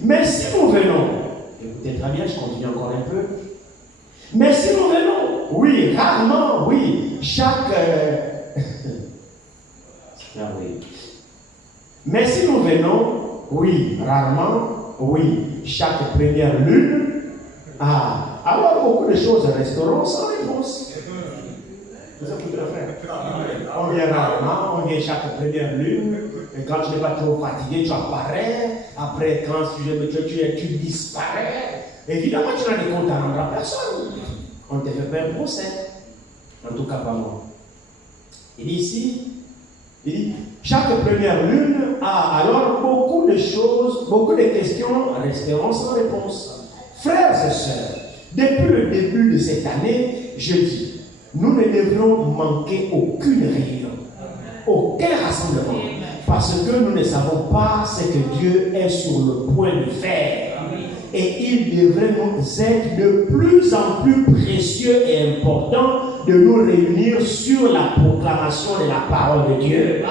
mais si nous venons, écoutez très bien, je continue encore un peu. Mais si nous venons, oui, rarement, oui, chaque. Mais si nous venons, oui, rarement, oui, chaque première lune, alors beaucoup de choses resteront sans réponse. Vous écoutez le frère? On vient rarement, on vient chaque première lune, et quand tu n'es pas trop fatigué, tu apparais, après quand tu disparais, évidemment tu n'as des comptes à rendre à personne. On ne te fait pas un procès, en tout cas pas moi. Il dit ici, il dit, chaque première lune, alors beaucoup de choses, beaucoup de questions resteront sans réponse. Frères et sœurs, depuis le début de cette année, je dis, nous ne devrons manquer aucune réunion, aucun rassemblement, parce que nous ne savons pas ce que Dieu est sur le point de faire. Et il devrait nous être de plus en plus précieux et important de nous réunir sur la proclamation de la parole de Dieu.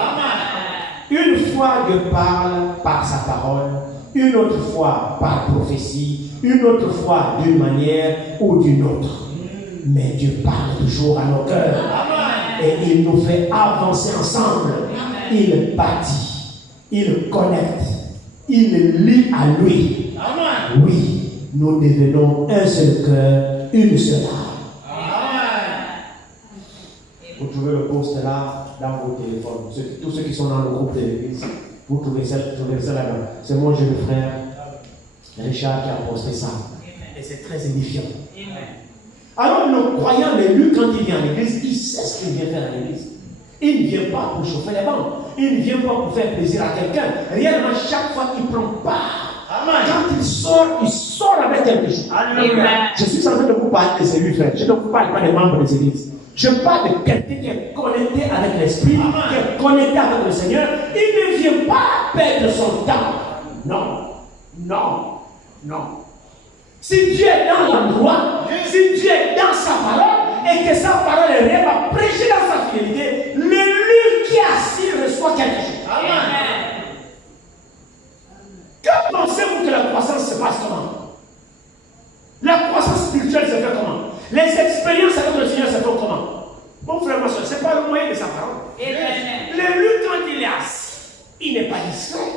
Une fois Dieu parle par sa parole, une autre fois par prophétie, une autre fois d'une manière ou d'une autre. Mais Dieu parle toujours à nos cœurs. Et il nous fait avancer ensemble. Il bâtit, il connecte, il lie à lui. Oui, nous devenons un seul cœur, une seule âme. Vous trouvez le post là dans vos téléphones. Tous ceux qui sont dans le groupe de l'église, vous trouvez ça là-bas. C'est mon jeune frère Richard qui a posté ça. Et c'est très édifiant. Alors le croyant, l'élu, quand il vient à l'église, il sait ce qu'il vient faire à l'église. Il ne vient pas pour chauffer les bancs. Il ne vient pas pour faire plaisir à quelqu'un. Réellement, chaque fois qu'il prend part, quand il sort avec quelque chose. Je suis en train de vous parler de ces 8 frères. Je ne vous parle pas des membres des églises. Je parle de quelqu'un qui est connecté avec l'Esprit, qui est connecté avec le Seigneur. Il ne vient pas perdre son temps. Non. Si Dieu est dans l'endroit, si Dieu est dans sa parole et que sa parole est réelle, va prêcher dans sa fidélité, l'élu qui est assis reçoit quelque chose. Amen. Que pensez-vous que la croissance se passe comment? La croissance spirituelle se fait comment? Les expériences avec le Seigneur se font comment? Mon frère, ma soeur, ce n'est pas le moyen de sa parole. L'élu, quand il est assis, il n'est pas discret.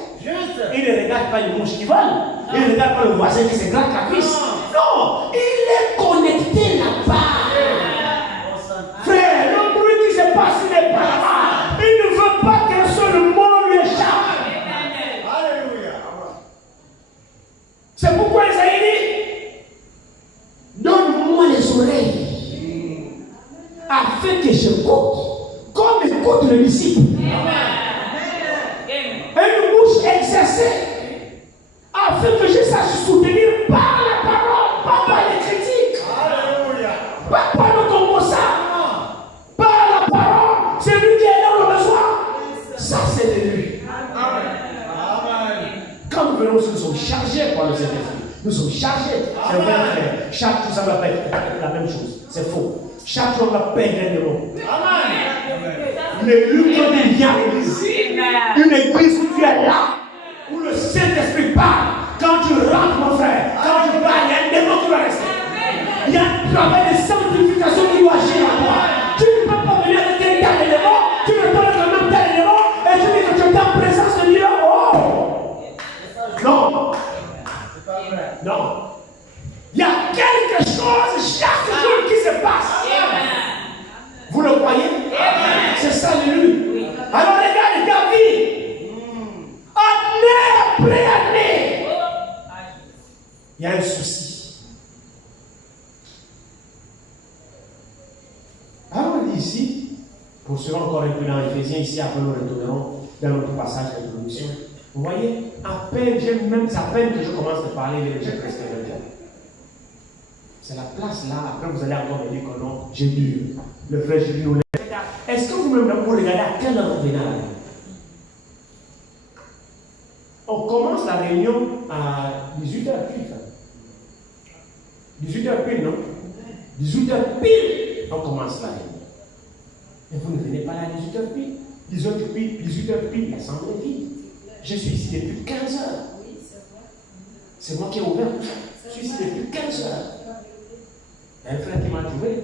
Il ne regarde pas les mouches qui volent. Il ne regarde pas le voisin qui se gratte la cuisse. Non, il est connecté là-bas. Frère, le bruit qui se passe, il n'est pas là-bas. Il ne veut pas qu'un seul mot lui échappe. Alléluia. C'est pourquoi Isaïe dit, donne-moi les oreilles afin que j'écoute, comme écoute le disciple. Une bouche exercée afin que je sache soutenir par la parole, pas par les critiques. Alléluia. Pas par le commotion. Par la parole. C'est lui qui est dans le besoin. Ça, c'est de lui. Amen. Quand nous venons, nous sommes chargés par le Saint-Esprit. Nous sommes chargés. C'est vrai, frère. Chaque jour, ça va pas être la même chose. C'est faux. Chaque jour, on va perdre des mots. Amen. L'élu, quand il vient à l'église, une église où tu es là, où le Saint-Esprit parle. Quand tu rentres, mon frère, quand tu parles, il y a un démon qui va rester. Il y a un travail de sanctification qui doit agir à toi. Tu ne peux pas venir avec un tas d'éléments, tu ne peux pas avec le même tas d'éléments, et tu dis que tu es en présence de Dieu. Oh! Non. Non. Il y a quelque chose chaque jour qui se passe. Vous le croyez? C'est ça l'élu. Alors regarde David. Année après année. Il y a un souci. Alors on dit ici, pour cela encore un peu dans Éphésiens, ici après nous retournerons dans notre passage d'introduction. Vous voyez, à peine, j'aime même à peine que je commence à parler, j'ai presque le temps. C'est la place là, après vous allez encore me dire que non, j'ai dû. Le frère Julie nous lève. Est-ce que vous-même vous regardez à quelle heure vous venez à la réunion? On commence la réunion à 18h pile. 18h pile, non? 18h pile, on commence la réunion. Mais vous ne venez pas là à 18h pile. 18h pile, l'assemblée est vide. Je suis ici depuis 15 heures. C'est moi qui ai ouvert. Je suis ici depuis 15 heures. Il y a un frère qui m'a trouvé.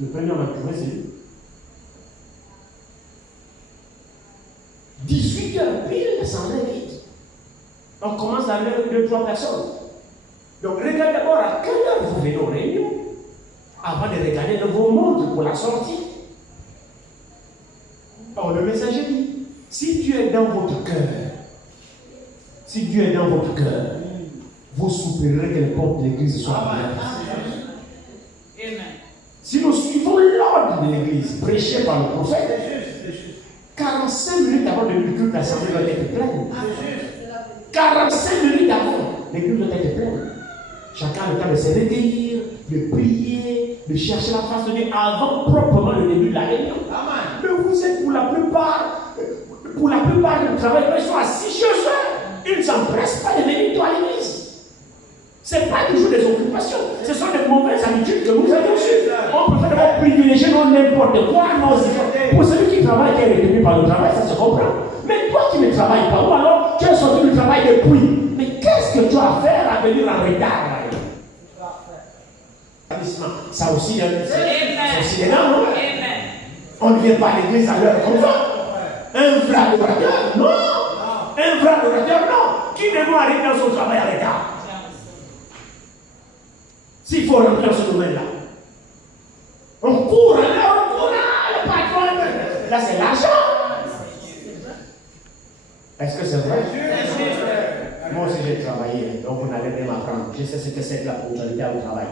Le premier m'a trouvé, c'est lui. 18h pile, l'assemblée est vide. On commence à avec 2-3 personnes. Donc, regardez d'abord à quelle heure vous venez aux réunions avant de regarder de vos montres pour la sortie. Or, le messager dit, si Dieu est dans votre cœur, si Dieu est dans votre cœur, vous soupirez que les portes de l'église soient ouvertes. Si nous suivons l'ordre de l'église prêché par le prophète, 45 minutes avant le culte, l'assemblée doit être pleine. 45 minutes avant, l'église doit être pleine. Chacun a le temps de se recueillir, de prier, de chercher la face de Dieu avant proprement le début de la réunion. Mais vous êtes pour la plupart du travail, ils sont assis chez eux. Ils ne s'empressent pas de venir à l'église. Ce n'est pas toujours des occupations. Ce sont des mauvaises habitudes que nous avons eues. On préfère d'abord privilégier n'importe quoi. Pour celui qui travaille, qui est retenu par le travail, ça se comprend. Mais toi qui ne travailles pas, ou alors tu es sorti du travail depuis. Mais qu'est-ce que tu as à faire à venir en retard? Ça aussi, c'est aussi énorme, non? On ne vient pas à l'église à l'heure comme ça. Un vrai adorateur, non. Un vrai adorateur, non. Qui ne doit arriver dans son travail à retard? S'il faut rentrer dans ce domaine-là. On court là, le patron. Là, c'est l'argent. Est-ce que c'est vrai? Moi aussi, j'ai travaillé, donc on allait même m'apprendre. Je sais ce que c'est que la ponctualité au travail.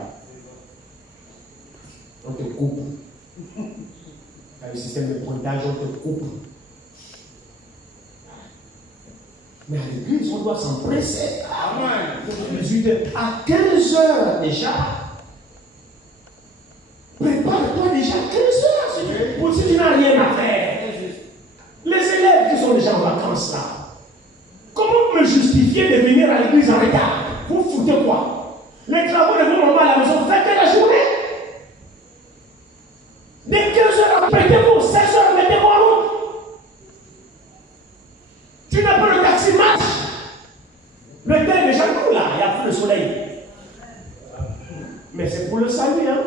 On te coupe. Avec le système de pointage, on te coupe. Mais à l'église, on doit s'empresser. À 15 heures déjà. Prépare-toi déjà à 15 heures. Pour si tu n'as rien à faire. Les élèves qui sont déjà en vacances là. Comment me justifier de venir à l'église en retard? Vous foutez quoi? Les travaux de vos mamans à la maison, faites la journée. Dès 15h, mettez-vous, 16h, mettez-vous en route. Tu n'as pas le taxi marche. Le temps est déjà cool là, il y a plus de soleil. Mais c'est pour le salut, hein.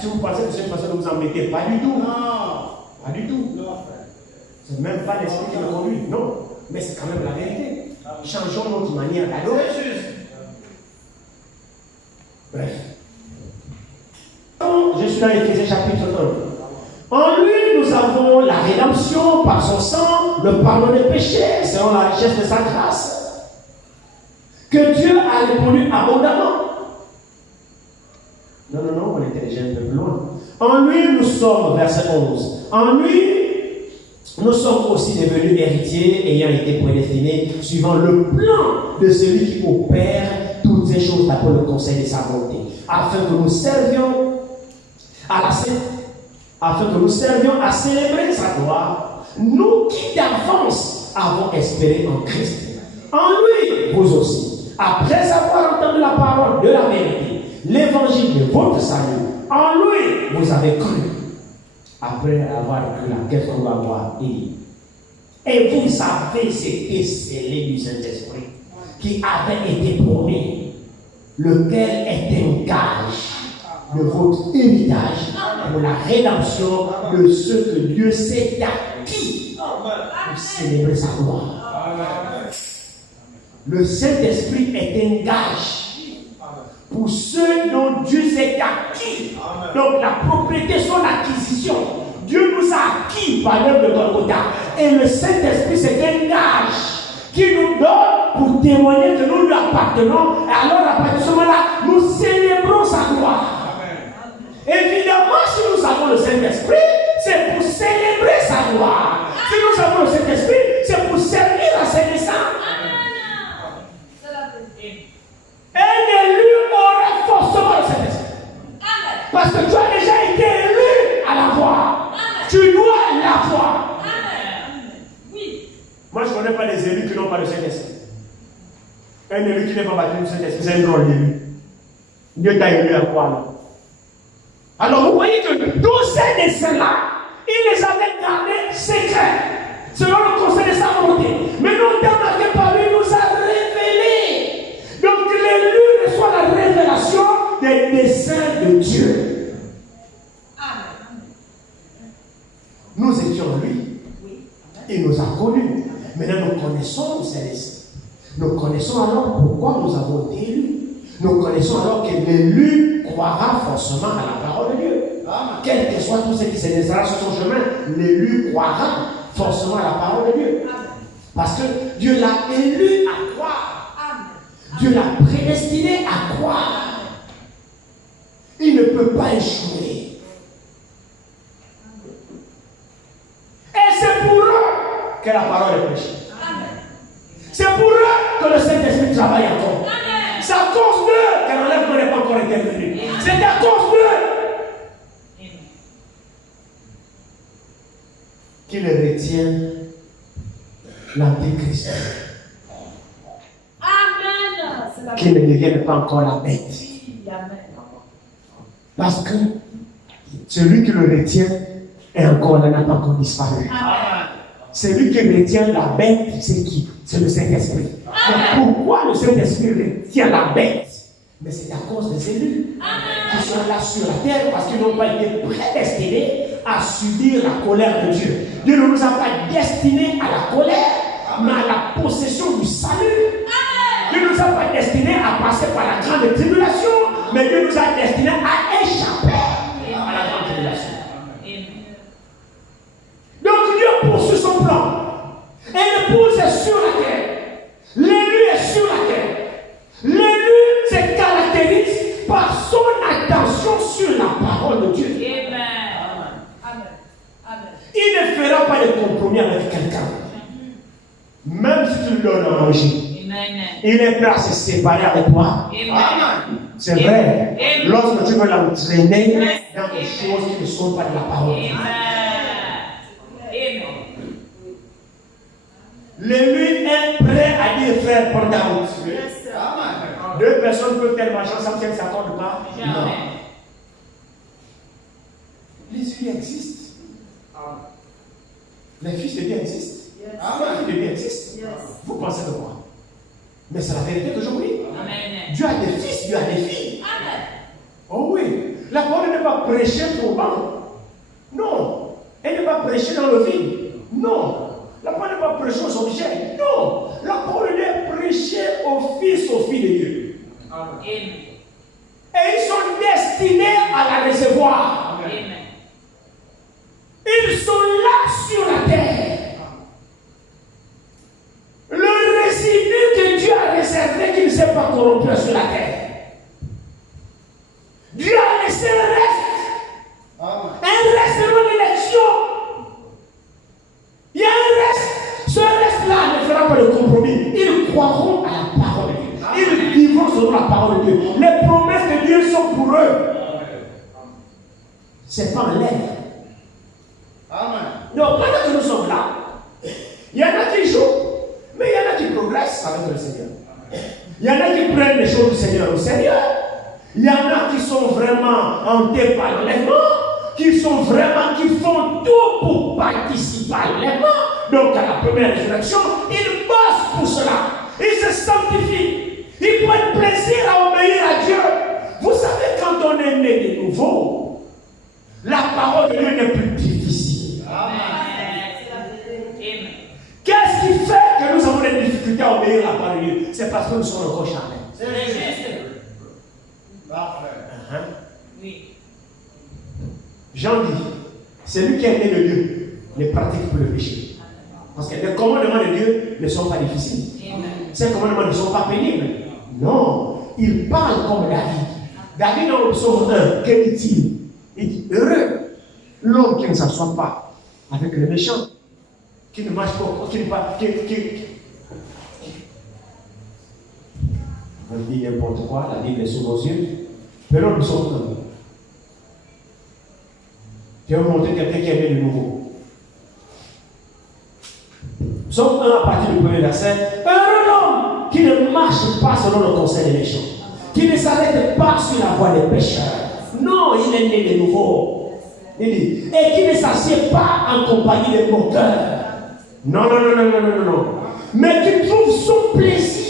Si vous pensez que c'est une façon de vous en mettez, pas du tout. Non. Pas du tout. C'est même pas l'esprit qui me conduit. Non. Mais c'est quand même la vérité. Changeons notre manière d'adorer. Bref. Je suis dans Éphésiens chapitre 1. En lui, nous avons la rédemption par son sang, le pardon des péchés, selon la richesse de sa grâce, que Dieu a répondu abondamment. Non, on était déjà un peu plus loin. En lui, nous sommes, verset 11, en lui, nous sommes aussi devenus héritiers, ayant été prédestinés, suivant le plan de celui qui opère toutes ces choses d'après le conseil de sa volonté, afin que nous servions à célébrer sa gloire, nous qui d'avance avons espéré en Christ. En lui, vous aussi, après avoir entendu la parole de la vérité, l'évangile de votre salut, en lui, vous avez cru. Après avoir cru, qu'est-ce qu'on va voir? Et vous avez été scellés du Saint-Esprit qui avait été promis, lequel est un gage de votre héritage pour la rédemption de ce que Dieu s'est acquis pour célébrer sa gloire. Le Saint-Esprit est un gage pour ceux dont Dieu s'est acquis. Donc la propriété, son acquisition. Dieu nous a acquis par l'œuvre de Golgotha. Et le Saint-Esprit, c'est un gage qui nous donne pour témoigner que nous lui appartenons. Et alors, à partir de ce moment-là, nous célébrons sa gloire. Évidemment, si nous avons le Saint-Esprit, c'est pour célébrer sa gloire. Si nous avons le Saint-Esprit, c'est pour servir à ses desseins. Un élu aura forcément le Saint-Esprit. Parce que tu as déjà été élu à l'avoir. Tu dois l'avoir. Moi, je ne connais pas les élus qui n'ont pas le Saint-Esprit. Un élu qui n'est pas battu du Saint-Esprit, c'est un drôle d'élu. Dieu t'a élu à quoi là? Alors vous voyez que tous ces desseins-là, il les avait gardés secrets, selon le conseil de sa volonté. Mais nous, démarqués par lui, nous a révélés. Donc l'élu reçoit la révélation des desseins de Dieu. Nous étions en lui. Il nous a connus. Maintenant, nous connaissons ces desseins. Nous connaissons alors pourquoi nous avons été élus. Nous connaissons alors que l'élu croira forcément à la parole de Dieu. Quel que soit tout ce qui se déclara sur son chemin, l'élu croira forcément à la parole de Dieu. Parce que Dieu l'a élu à croire. Dieu l'a prédestiné à croire. Il ne peut pas échouer. Et c'est pour eux que la parole est prêchée. C'est pour eux que le Saint-Esprit travaille encore. C'est à cause d'eux que l'enlèvement n'est pas encore intervenu. C'est à cause d'eux qu'il retient l'Antéchrist. Amen. Qu'il ne devienne pas encore la bête. Parce que celui qui le retient est encore là, n'a pas encore disparu. Celui qui retient la bête, c'est qui? C'est le Saint-Esprit. Mais pourquoi le Saint-Esprit retient la bête? Mais c'est à cause des élus qui sont là sur la terre parce qu'ils n'ont pas été prédestinés à subir la colère de Dieu. Dieu ne nous a pas destinés à la colère, mais à la possession du salut. Dieu ne nous a pas destinés à passer par la grande tribulation, mais Dieu nous a destinés à échapper à la grande tribulation. Donc Dieu poursuit son plan. Et l'épouse est sur la terre. L'élu est sur la terre. L'élu se caractérise par son attention sur la parole de Dieu. Il ne fera pas de compromis avec quelqu'un. Même si tu lui donnes à manger. Il est prêt à se séparer avec toi. C'est vrai. Lorsque tu veux l'entraîner dans des choses qui ne sont pas de la parole de Dieu. L'élu est prêt à dire frère, prends ta route. Deux personnes peuvent tellement marcher ensemble qu'elles ne s'accordent pas. Non. Les filles existent. Les fils de Dieu existent. Les filles de Dieu existent. Vous pensez de quoi? Mais c'est la vérité d'aujourd'hui. Dieu a des fils, Dieu a des filles. Oh oui. La parole n'est pas prêchée pour banc. Non. Elle n'est pas prêchée dans le vide. Non. La parole n'est pas prêchée aux objets. Non. La parole est prêchée aux fils, aux filles de Dieu. Amen. Et ils sont destinés à la recevoir. Amen. Ils sont là sur la terre. Le résidu que Dieu a réservé qui ne s'est pas corrompu sur la terre. Dieu a laissé le reste. Un reste de l'élection. Il y a un reste. Ce reste-là ne fera pas de compromis. Ils croiront à la parole de Dieu. Ils vivront selon la parole de Dieu. Les promesses de Dieu sont pour eux. C'est pas en l'air. Donc, pendant que nous sommes là, il y en a qui jouent, mais il y en a qui progressent avec le Seigneur. Il y en a qui prennent les choses du Seigneur au sérieux. Il y en a qui sont vraiment hantés par l'enlèvement, qui font tout pour participer à l'enlèvement. Donc, à la première résurrection, ils bossent pour cela. Ils se sanctifient. Ils prennent plaisir à obéir à Dieu. Vous savez, quand on est né de nouveau, la parole de Dieu n'est plus difficile. Amen. Qu'est-ce qui fait que nous avons des difficultés à obéir à la parole de Dieu? C'est parce que nous sommes encore charnels. C'est juste. Oui. Jean dit, celui qui est né de Dieu ne pratique plus le péché. Parce que les commandements de Dieu ne sont pas difficiles. Ces commandements ne sont pas pénibles. Non, il parle comme David. David dans le psaume 1, que dit-il? Il dit, heureux l'homme qui ne s'assoit pas avec les méchants, qui ne marche pas, qui ne pas, qui on dit n'importe quoi, la Bible est sous vos yeux. Prenons le psaume 1. Je vais vous montrer quelqu'un qui est né de nouveau. Psaume 1 à partir du premier verset. Heureux l'homme qui ne marche pas selon le conseil des méchants, qui ne s'arrête pas sur la voie des pécheurs. Non, il est né de nouveau. Il dit, et qui ne s'assied pas en compagnie des moqueurs. Non. Mais qui trouve son plaisir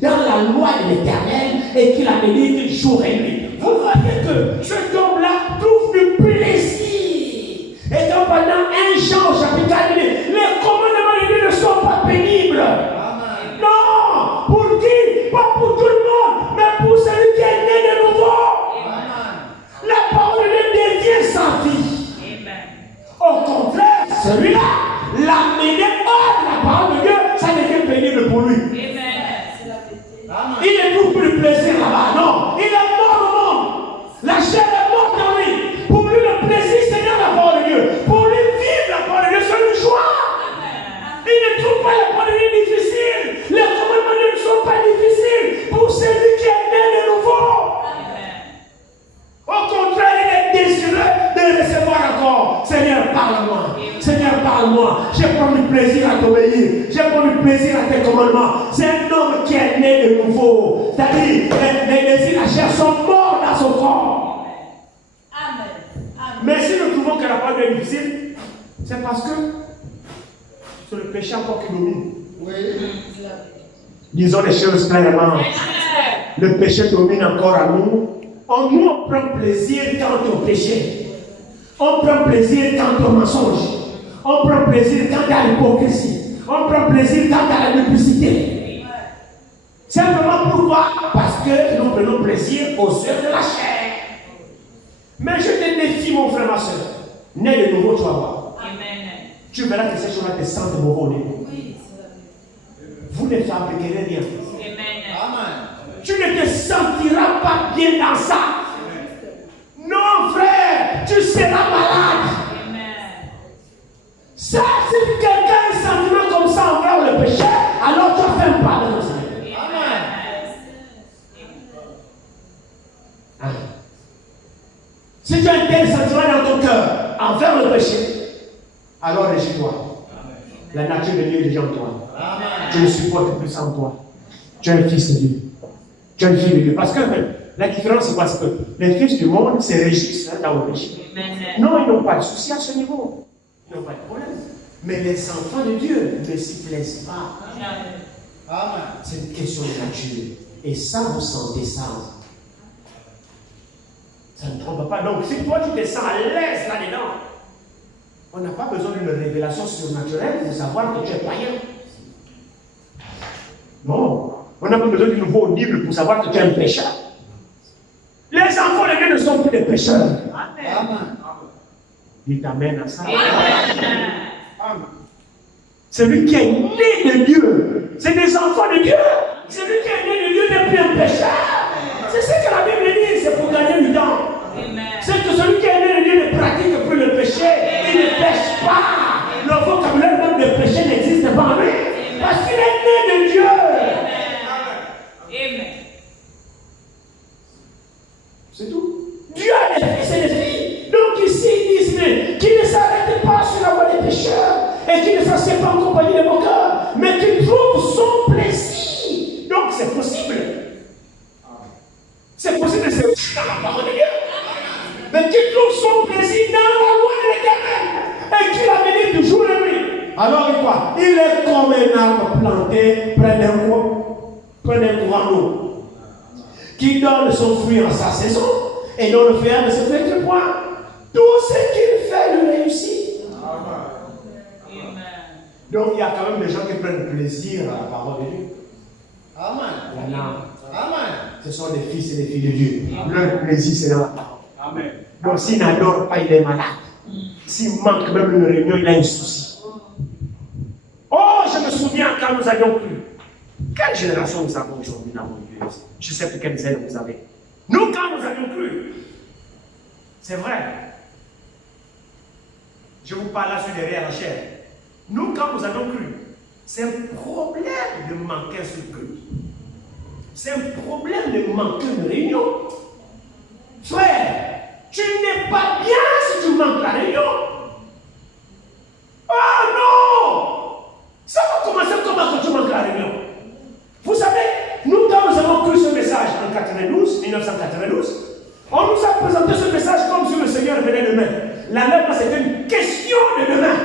dans la loi de l'Éternel et qui la médite jour et nuit. Vous voyez que cet homme-là trouve du plaisir. Et donc pendant 1 Jean au chapitre 4, il dit, les commandements de Dieu ne sont pas pénibles. Amen. Non, pour qui? Pas pour tout le monde, mais pour celui qui est né de nouveau. Amen. La parole de Dieu devient sa vie. Amen. Au contraire, celui-là, l'amener hors de la parole de Dieu, ça devient pénible pour lui. Amen. Il ne trouve plus de plaisir là-bas. Non, il est mort au monde. La chair est morte en lui. Pour lui, le plaisir, c'est dans la parole de Dieu. Pour lui, vivre la parole de Dieu, c'est une joie. Il ne trouve pas la parole de Dieu difficile. Les commandements de Dieu ne sont pas difficiles pour celui qui est né de nouveau. Au contraire, il est désireux de recevoir encore. Seigneur, parle-moi. Seigneur, parle-moi. J'ai pris du plaisir à t'obéir. J'ai pris du plaisir à tes commandements. C'est un homme qui est né de nouveau. C'est-à-dire, les désirs, la chair sont morts dans son corps. Amen. Mais si nous trouvons que la parole est difficile, c'est parce que c'est le péché encore qui domine. Oui. Disons les choses clairement. Le péché domine encore à nous. Nous, on prend plaisir quand on péché. On prend plaisir quand on mensonge. On prend plaisir quand il y a l'hypocrisie. On prend plaisir quand il y a la duplicité. Simplement pourquoi? Parce que nous prenons plaisir aux œuvres de la chair. Mais je te défie, mon frère, ma soeur. Né de nouveau, tu vas voir. Amen. Tu verras que ces choses-là te sentent mauvais au niveau. Vous ne fabriquerez rien. Amen. Tu ne te sentiras pas bien dans ça. Non, frère, tu seras malade. Amen. Ça, si quelqu'un a un sentiment comme ça envers le péché, alors tu as fait un pas de nos Seigneur. Amen. Si tu as un tel sentiment dans ton cœur envers le péché, alors régis-toi. La nature de Dieu est déjà en toi. Amen. Tu ne supportes plus en toi. Tu es un fils de Dieu. Tu es une fille de Dieu. Parce que la différence, c'est parce que les fils du monde se régissent dans le péché. Non, ils n'ont pas de souci à ce niveau. Ils n'ont pas de problème. Mais les enfants de Dieu ne s'y plaisent pas. C'est une question de nature. Et ça, vous sentez ça. Ça ne trompe pas. Donc, si toi, tu te sens à l'aise là-dedans, on n'a pas besoin d'une révélation surnaturelle pour savoir que tu es païen. Non. On n'a pas besoin d'une voix audible pour savoir que tu es un pécheur. Les enfants de Dieu ne sont plus des pécheurs. Amen. Il t'amène à ça. Amen. Celui qui est né de Dieu, c'est des enfants de Dieu. Celui qui est né de Dieu n'est plus un pécheur. C'est ce que la Bible dit, c'est pour gagner du temps. C'est que celui qui est né de Dieu ne pratique plus le péché, il ne pêche pas. Le vocabulaire même de péché n'existe pas en lui. Parce qu'il est né de Dieu. Amen. C'est tout. Dieu a des fils et des filles. Donc ici, ils disent qu'ils ne s'arrêtent pas sur la voie des pécheurs et qu'ils ne s'assiedent pas en compagnie des moqueurs, mais qu'ils trouvent son plaisir. Donc c'est possible. C'est possible de se dans la parole de Dieu. Mais qu'il trouve son plaisir dans la loi de l'Éternel et qu'il la bénit toujours de lui. Alors quoi? Il est comme un arbre planté près d'un courant d'eau qui donne son fruit en sa saison et dont le fer ne se fait point. Tout ce qu'il fait le réussit. Amen. Donc il y a quand même des gens qui prennent plaisir à la parole de Dieu. Amen. Amen. Ce sont des fils et des filles de Dieu. Leur plaisir, c'est dans la parole. Amen. Donc s'il n'adore pas, il est malade. S'il manque même une réunion, il a un souci. Oh, je me souviens quand nous avions cru. Quelle génération nous avons aujourd'hui dans mon Dieu? Je sais plus quelle zèle vous avez. Nous, quand nous avions cru, c'est vrai. Je vous parle là sur derrière la chair. Nous, quand nous avions cru, c'est un problème de manquer ce culte. C'est un problème de manquer une réunion. Frère, tu n'es pas bien si tu manques la réunion. Oh non! Ça va commencer comment quand tu manques la réunion? Vous savez, nous, quand nous avons cru ce message en 1992, on nous a présenté ce message comme si le Seigneur venait demain. L'année, c'était une question de demain.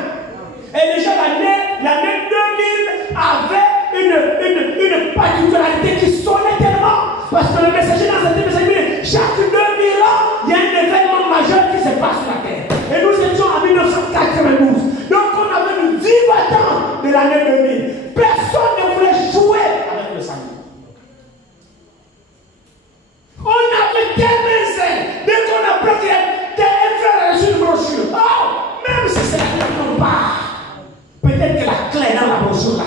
Et déjà, l'année 2000 avait une particularité qui sonnait tellement. Parce que le messager dans cette messagerie, chaque 2000 ans, il y a un événement majeur qui se passe sur la terre. Et nous étions en 1992. Donc, on avait une vie battante de l'année 2000. Personne ne voulait jouer avec le salut. On avait tellement zèle. Dès qu'on a pris un frère reçu une brochure. Oh, même si c'est la clé qu'on part. Peut-être que la clé est dans la brochure là.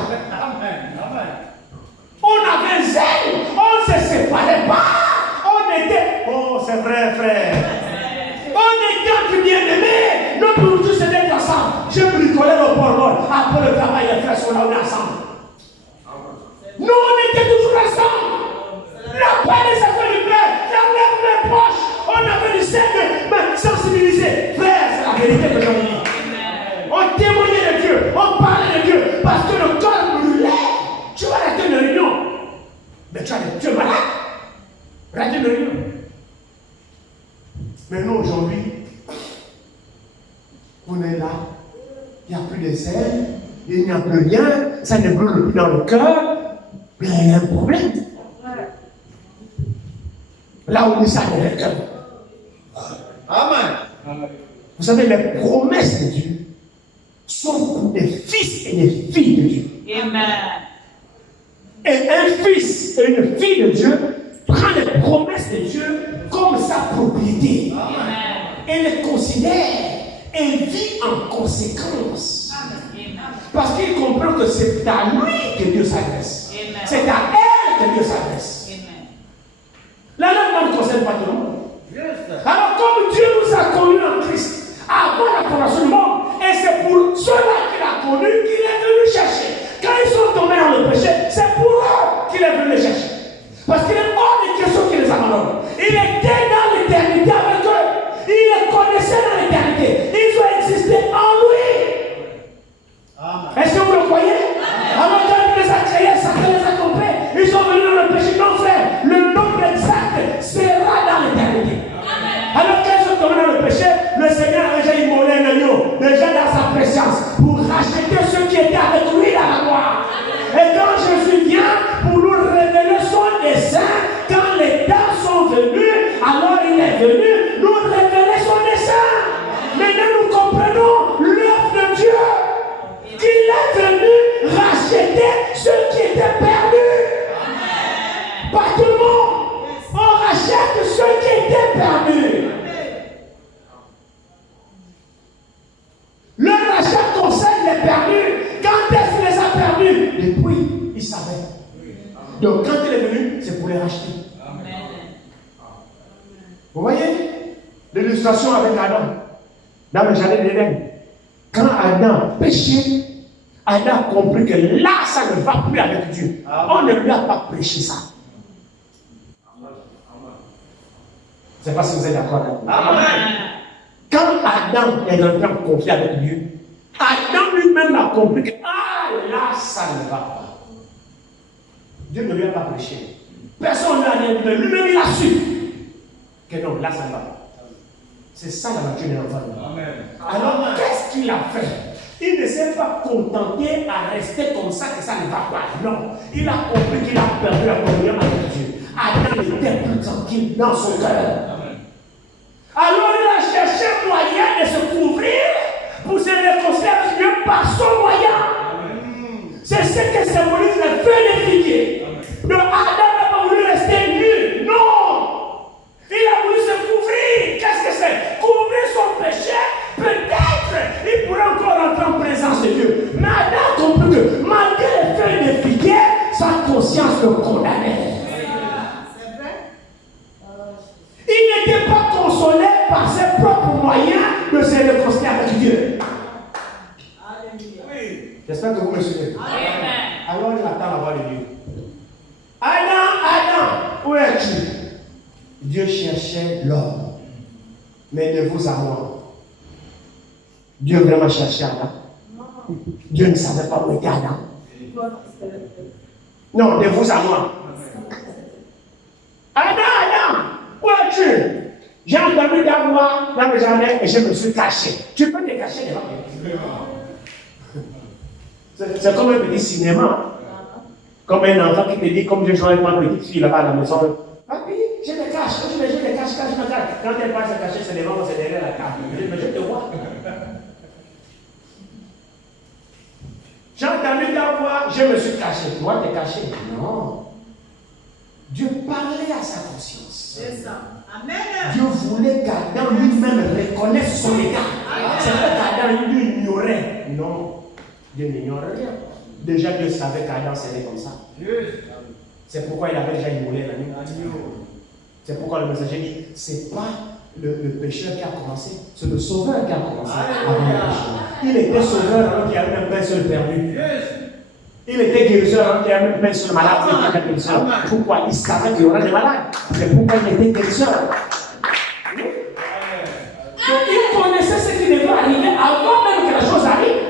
On avait zèle. On ne se séparait pas. On était. Oh, c'est vrai, frère. On était entre bien-aimés. Notre nourriture c'était d'être ensemble. Je bricolais le port. Après le travail, les frères sont là, on est ensemble. Nous, on était toujours ensemble. La paix des affaires du Père, j'enlève mes poches. On avait du sel de sensibiliser. Frère, c'est la vérité que j'en dis. On témoignait de Dieu, on parlait de Dieu, parce que le corps brûlait. Tu vas rater une réunion. Mais tu es malade. Rater une réunion. Mais nous, aujourd'hui, on est là. Il n'y a plus de sel, il n'y a plus rien, ça ne brûle plus dans le cœur. Mais il y a un problème. Là où ça dans le cœur. Amen. Vous savez, les promesses de Dieu sont pour des fils et des filles de Dieu. Amen. Et un fils et une fille de Dieu prend les promesses de Dieu comme sa propriété. Amen. Et les considère et vit en conséquence. Amen. Parce qu'il comprend que c'est à lui que Dieu s'adresse. C'est à elle que Dieu s'adresse. La loi ne concerne pas tout le monde. Alors comme Dieu nous a connus en Christ avant la fondation du monde, et c'est pour ceux-là qu'il a connus qu'il est venu chercher. Quand ils sont tombés dans le péché, c'est pour eux qu'il est venu les chercher. Parce qu'il est hors de question qu'il les abandonne. Il était dans l'éternité avec eux. Il les connaissait dans l'éternité. Ils ont existé en lui. Amen. Est-ce que vous le croyez? Amen. Alors quand il les a créés, Satan les a compris. Ils sont venus dans le péché. Non frère, le nom venu nous révéler son dessein. Maintenant, nous comprenons l'œuvre de Dieu. Qu'il est venu racheter ceux qui étaient perdus. Pas tout le monde. On rachète ceux qui étaient perdus. Le rachat concerne les perdus. Quand est-ce qu'il les a perdus? Depuis, il savait. Donc, quand il est venu, c'est pour les racheter. Vous voyez l'illustration avec Adam dans le jardin d'Éden. Quand Adam péchait, Adam a compris que là, ça ne va plus avec Dieu. On ne lui a pas prêché ça. Je ne sais pas si vous êtes d'accord avec moi. Amen. Quand Adam est entré en conflit avec Dieu, Adam lui-même a compris que là, ça ne va pas. Dieu ne lui a pas prêché. Personne ne lui a rien dit, mais lui-même il a su que non, là, ça ne va pas. C'est ça la nature de l'enfant. Alors, qu'est-ce qu'il a fait? Il ne s'est pas contenté à rester comme ça, que ça ne va pas. Non, il a compris qu'il a perdu la communion avec Dieu. Adam était plus tranquille dans son cœur. Alors il a cherché un moyen de se couvrir pour se réconcilier avec Dieu par son moyen. C'est ce que symbolise le feu des figuiers. Donc Adam n'a pas voulu rester nu. Non. Il a voulu se couvrir. Qu'est-ce que c'est? Couvrir son péché. Peut-être il pourrait encore rentrer en présence de Dieu. Mais Adam a compris que malgré les feuilles de figuier, sa conscience le condamnait. Il n'était pas consolé par ses propres moyens de se réconcilier avec Dieu. Oui. J'espère que vous me suivez. Alors il attend la voix de Dieu. Adam, où es-tu? Dieu cherchait l'homme. Mais de vous à moi. Dieu vraiment cherchait Adam. Dieu ne savait pas où était Adam. Non, de vous à moi. Adam, où es-tu? J'ai entendu ta voix dans le jardin et je me suis caché. Tu peux te cacher devant moi. C'est comme un petit cinéma. Comme un enfant qui te dit, comme je joue avec ma petite fille là-bas à la maison. Papi, je te cache, je te cache. Quand elle passe à cacher, c'est devant moi, c'est derrière la table. Mais je te vois. J'ai entendu ta voix, je me suis caché. Toi, t'es caché. Non. Dieu parlait à sa conscience. C'est ça. Amen. Dieu voulait qu'Adam lui-même reconnaisse son état. C'est vrai qu'Adam lui ignorait. Non, Dieu n'ignorait rien. Déjà Dieu savait qu'Adam serait comme ça. C'est pourquoi il avait déjà immolé l'agneau. C'est pourquoi le messager dit, c'est pas le pécheur qui a commencé, c'est le sauveur qui a commencé avant le pécheur. Il était sauveur alors qu'il n'y avait même pas un seul perdu. Il était guérisseur alors qu'il n'y avait même pas un seul malade. Pourquoi? Il savait qu'il y aurait des malades. C'est pourquoi il était guérisseur. Donc il connaissait ce qui devait arriver avant même que la chose arrive.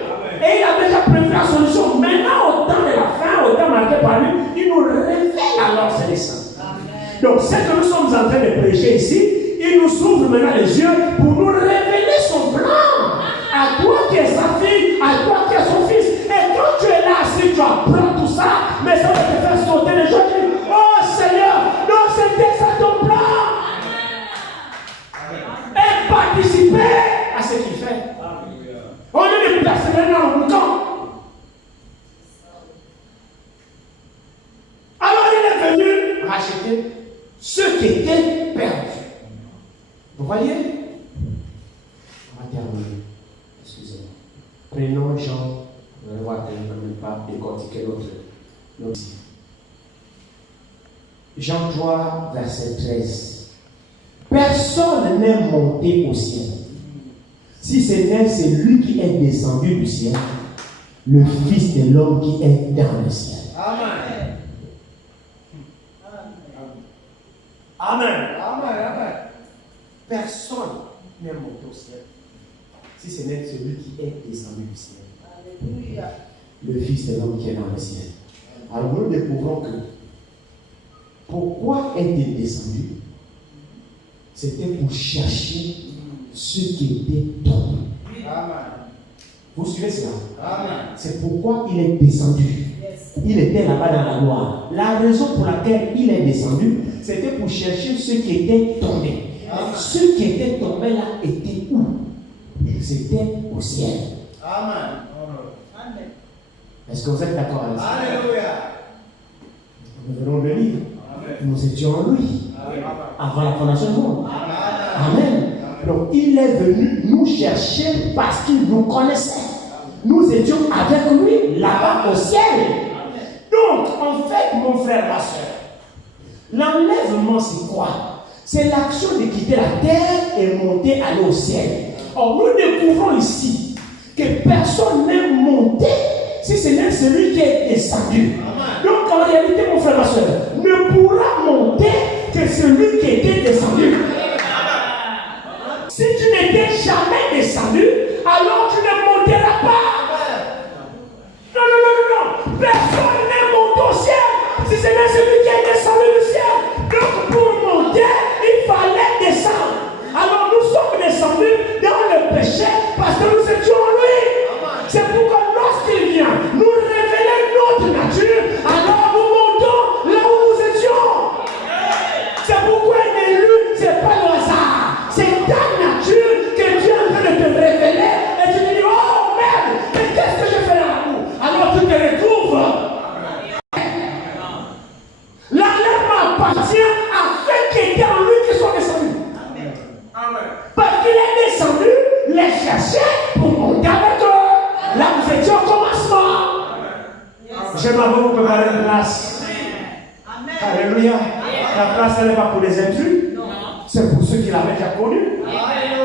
Et il a déjà prévu la solution. Maintenant, au temps de la fin, au temps marqué par lui, il nous révèle alors ses desseins. Donc, ce que nous sommes en train de prêcher ici, il nous ouvre maintenant les yeux pour nous révéler son plan. À toi qui es sa fille, à toi qui es son fils. Et quand tu es là, si tu apprends tout ça, mais ça va te faire sauter les gens qui disent, oh Seigneur, non, c'était ça ton plan. Et participer à ce qu'il fait. Au lieu de persévérer dans le bouton. Alors il est venu racheter ceux qui étaient perdus. Vous voyez? On va terminer. Excusez-moi. Prenons Jean. On va voir que je ne peux pas décortiquer l'autre. Jean 3, verset 13. Personne n'est monté au ciel. Si ce n'est celui qui est descendu du ciel, le Fils de l'homme qui est dans le ciel. Amen. Amen. Amen. Personne n'est monté au ciel. Si ce n'est celui qui est descendu du ciel. Alléluia. Le Fils de l'homme qui est dans le ciel. Alors nous découvrons que pourquoi est-il descendu? C'était pour chercher ceux qui étaient tombés. Amen. Vous suivez cela? Amen. C'est pourquoi il est descendu. Yes. Il était là-bas dans la gloire. La raison pour laquelle il est descendu, c'était pour chercher ceux qui étaient tombés. Ceux qui étaient tombés là étaient où? Ils étaient au ciel. Amen. Est-ce que vous êtes d'accord avec ça? Alléluia. Nous venons de le lire. Nous étions en lui. Avant la fondation du monde. Amen. Donc il est venu nous chercher parce qu'il nous connaissait. Nous étions avec lui là-bas au ciel. Donc en fait, mon frère, ma soeur, l'enlèvement c'est quoi? C'est l'action de quitter la terre et monter aller au ciel. Or nous découvrons ici que personne n'est monté si ce n'est celui qui est descendu. Donc en réalité, mon frère, ma soeur, ne pourra monter que celui qui était descendu. Si tu n'étais jamais descendu, alors tu ne monteras pas. Non, non, non, non, non. Personne n'est monté au ciel si ce n'est celui qui est descendu du ciel. Donc pour monter, il fallait descendre. Alors nous sommes descendus dans le péché parce que nous étions en lui. C'est pourquoi lorsqu'il vient nous révéler notre nature, alors nous montons là où nous étions. C'est pourquoi un élu, ce n'est pas le hasard. C'est ta nature que Dieu est en train de te révéler. Et tu te dis, oh merde, mais qu'est-ce que je fais là? Alors tu te retrouves. L'enlèvement appartient à ceux qui étaient en lui qui sont descendus. Parce qu'il est descendu, les chercher pour monter avec eux. Là, vous étiez au commencement. J'aimerais vous préparer une place. Alléluia. La place, elle n'est pas pour les intrus. C'est pour ceux qui l'avaient déjà connu.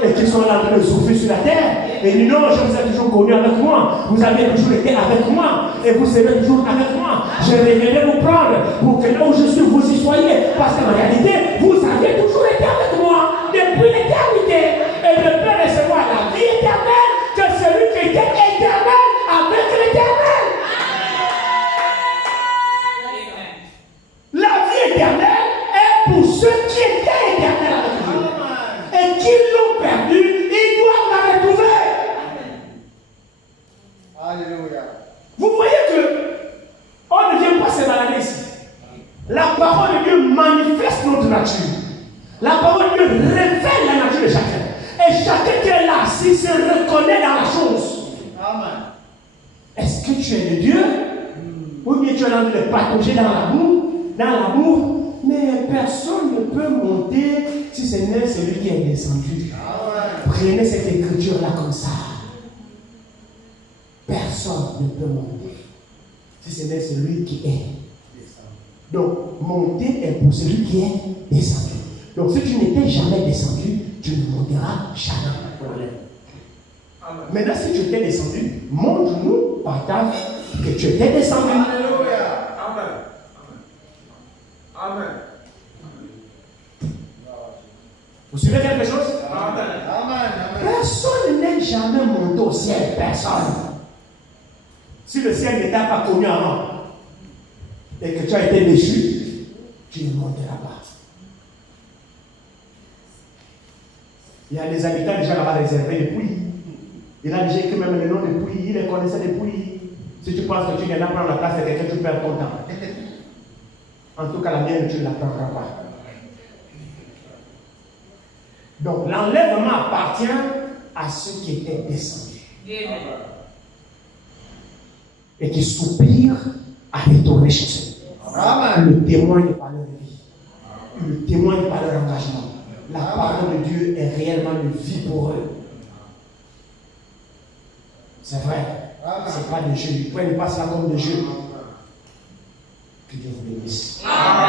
Et qui sont là en train de souffrir sur la terre. Et dit non, je vous ai toujours connu avec moi. Vous avez toujours été avec moi. Et vous serez toujours avec moi. Je reviendrai vous prendre pour que là où je suis, vous y soyez. Parce qu'en réalité, vous avez toujours été avec moi depuis l'éternité. Et ne peut recevoir la vie éternelle que celui qui était éternel avec l'éternel. La vie éternelle est pour ceux qui étaient éternels avec Dieu. Et qui l'ont perdu, ils doivent la retrouver. Alléluia. Vous voyez que on ne vient pas se balader ici. La parole de Dieu manifeste notre nature. La parole de Dieu révèle la nature de chacun. Et chacun qui est là, s'il se reconnaît dans la chose. Amen. Est-ce que tu es de Dieu? Ou bien tu es en train de patauger dans l'amour? Dans l'amour? Mais personne ne peut monter si ce n'est celui qui est descendu. Prenez cette écriture-là comme ça. Personne ne peut monter si ce n'est celui qui est. Donc, monter est pour celui qui est descendu. Donc, si tu n'étais jamais descendu, tu ne monteras jamais. Maintenant, si tu étais descendu, montre-nous par ta vie que tu étais descendu. Alléluia. Amen. Amen. Vous suivez quelque chose? Amen. Amen. Personne n'est jamais monté au ciel. Personne. Si le ciel n'était pas connu avant et que tu as été déchu, tu ne monteras pas. Il y a des habitants déjà là-bas réservés depuis. Il a déjà écrit même le nom depuis. Il les connaissait depuis. Si tu penses que tu viens prendre la place de quelqu'un, tu perds ton temps. En tout cas, la mienne, tu ne la prendras pas. Donc, l'enlèvement appartient à ceux qui étaient descendus. Et qui soupirent à retourner chez eux. Amen. Le témoigne par leur vie. Le témoigne par leur engagement. La parole de Dieu est réellement une vie pour eux. C'est vrai. Ce n'est pas de jeu. Ils ne prennent pas cela comme de jeu. Que Dieu vous bénisse. Amen.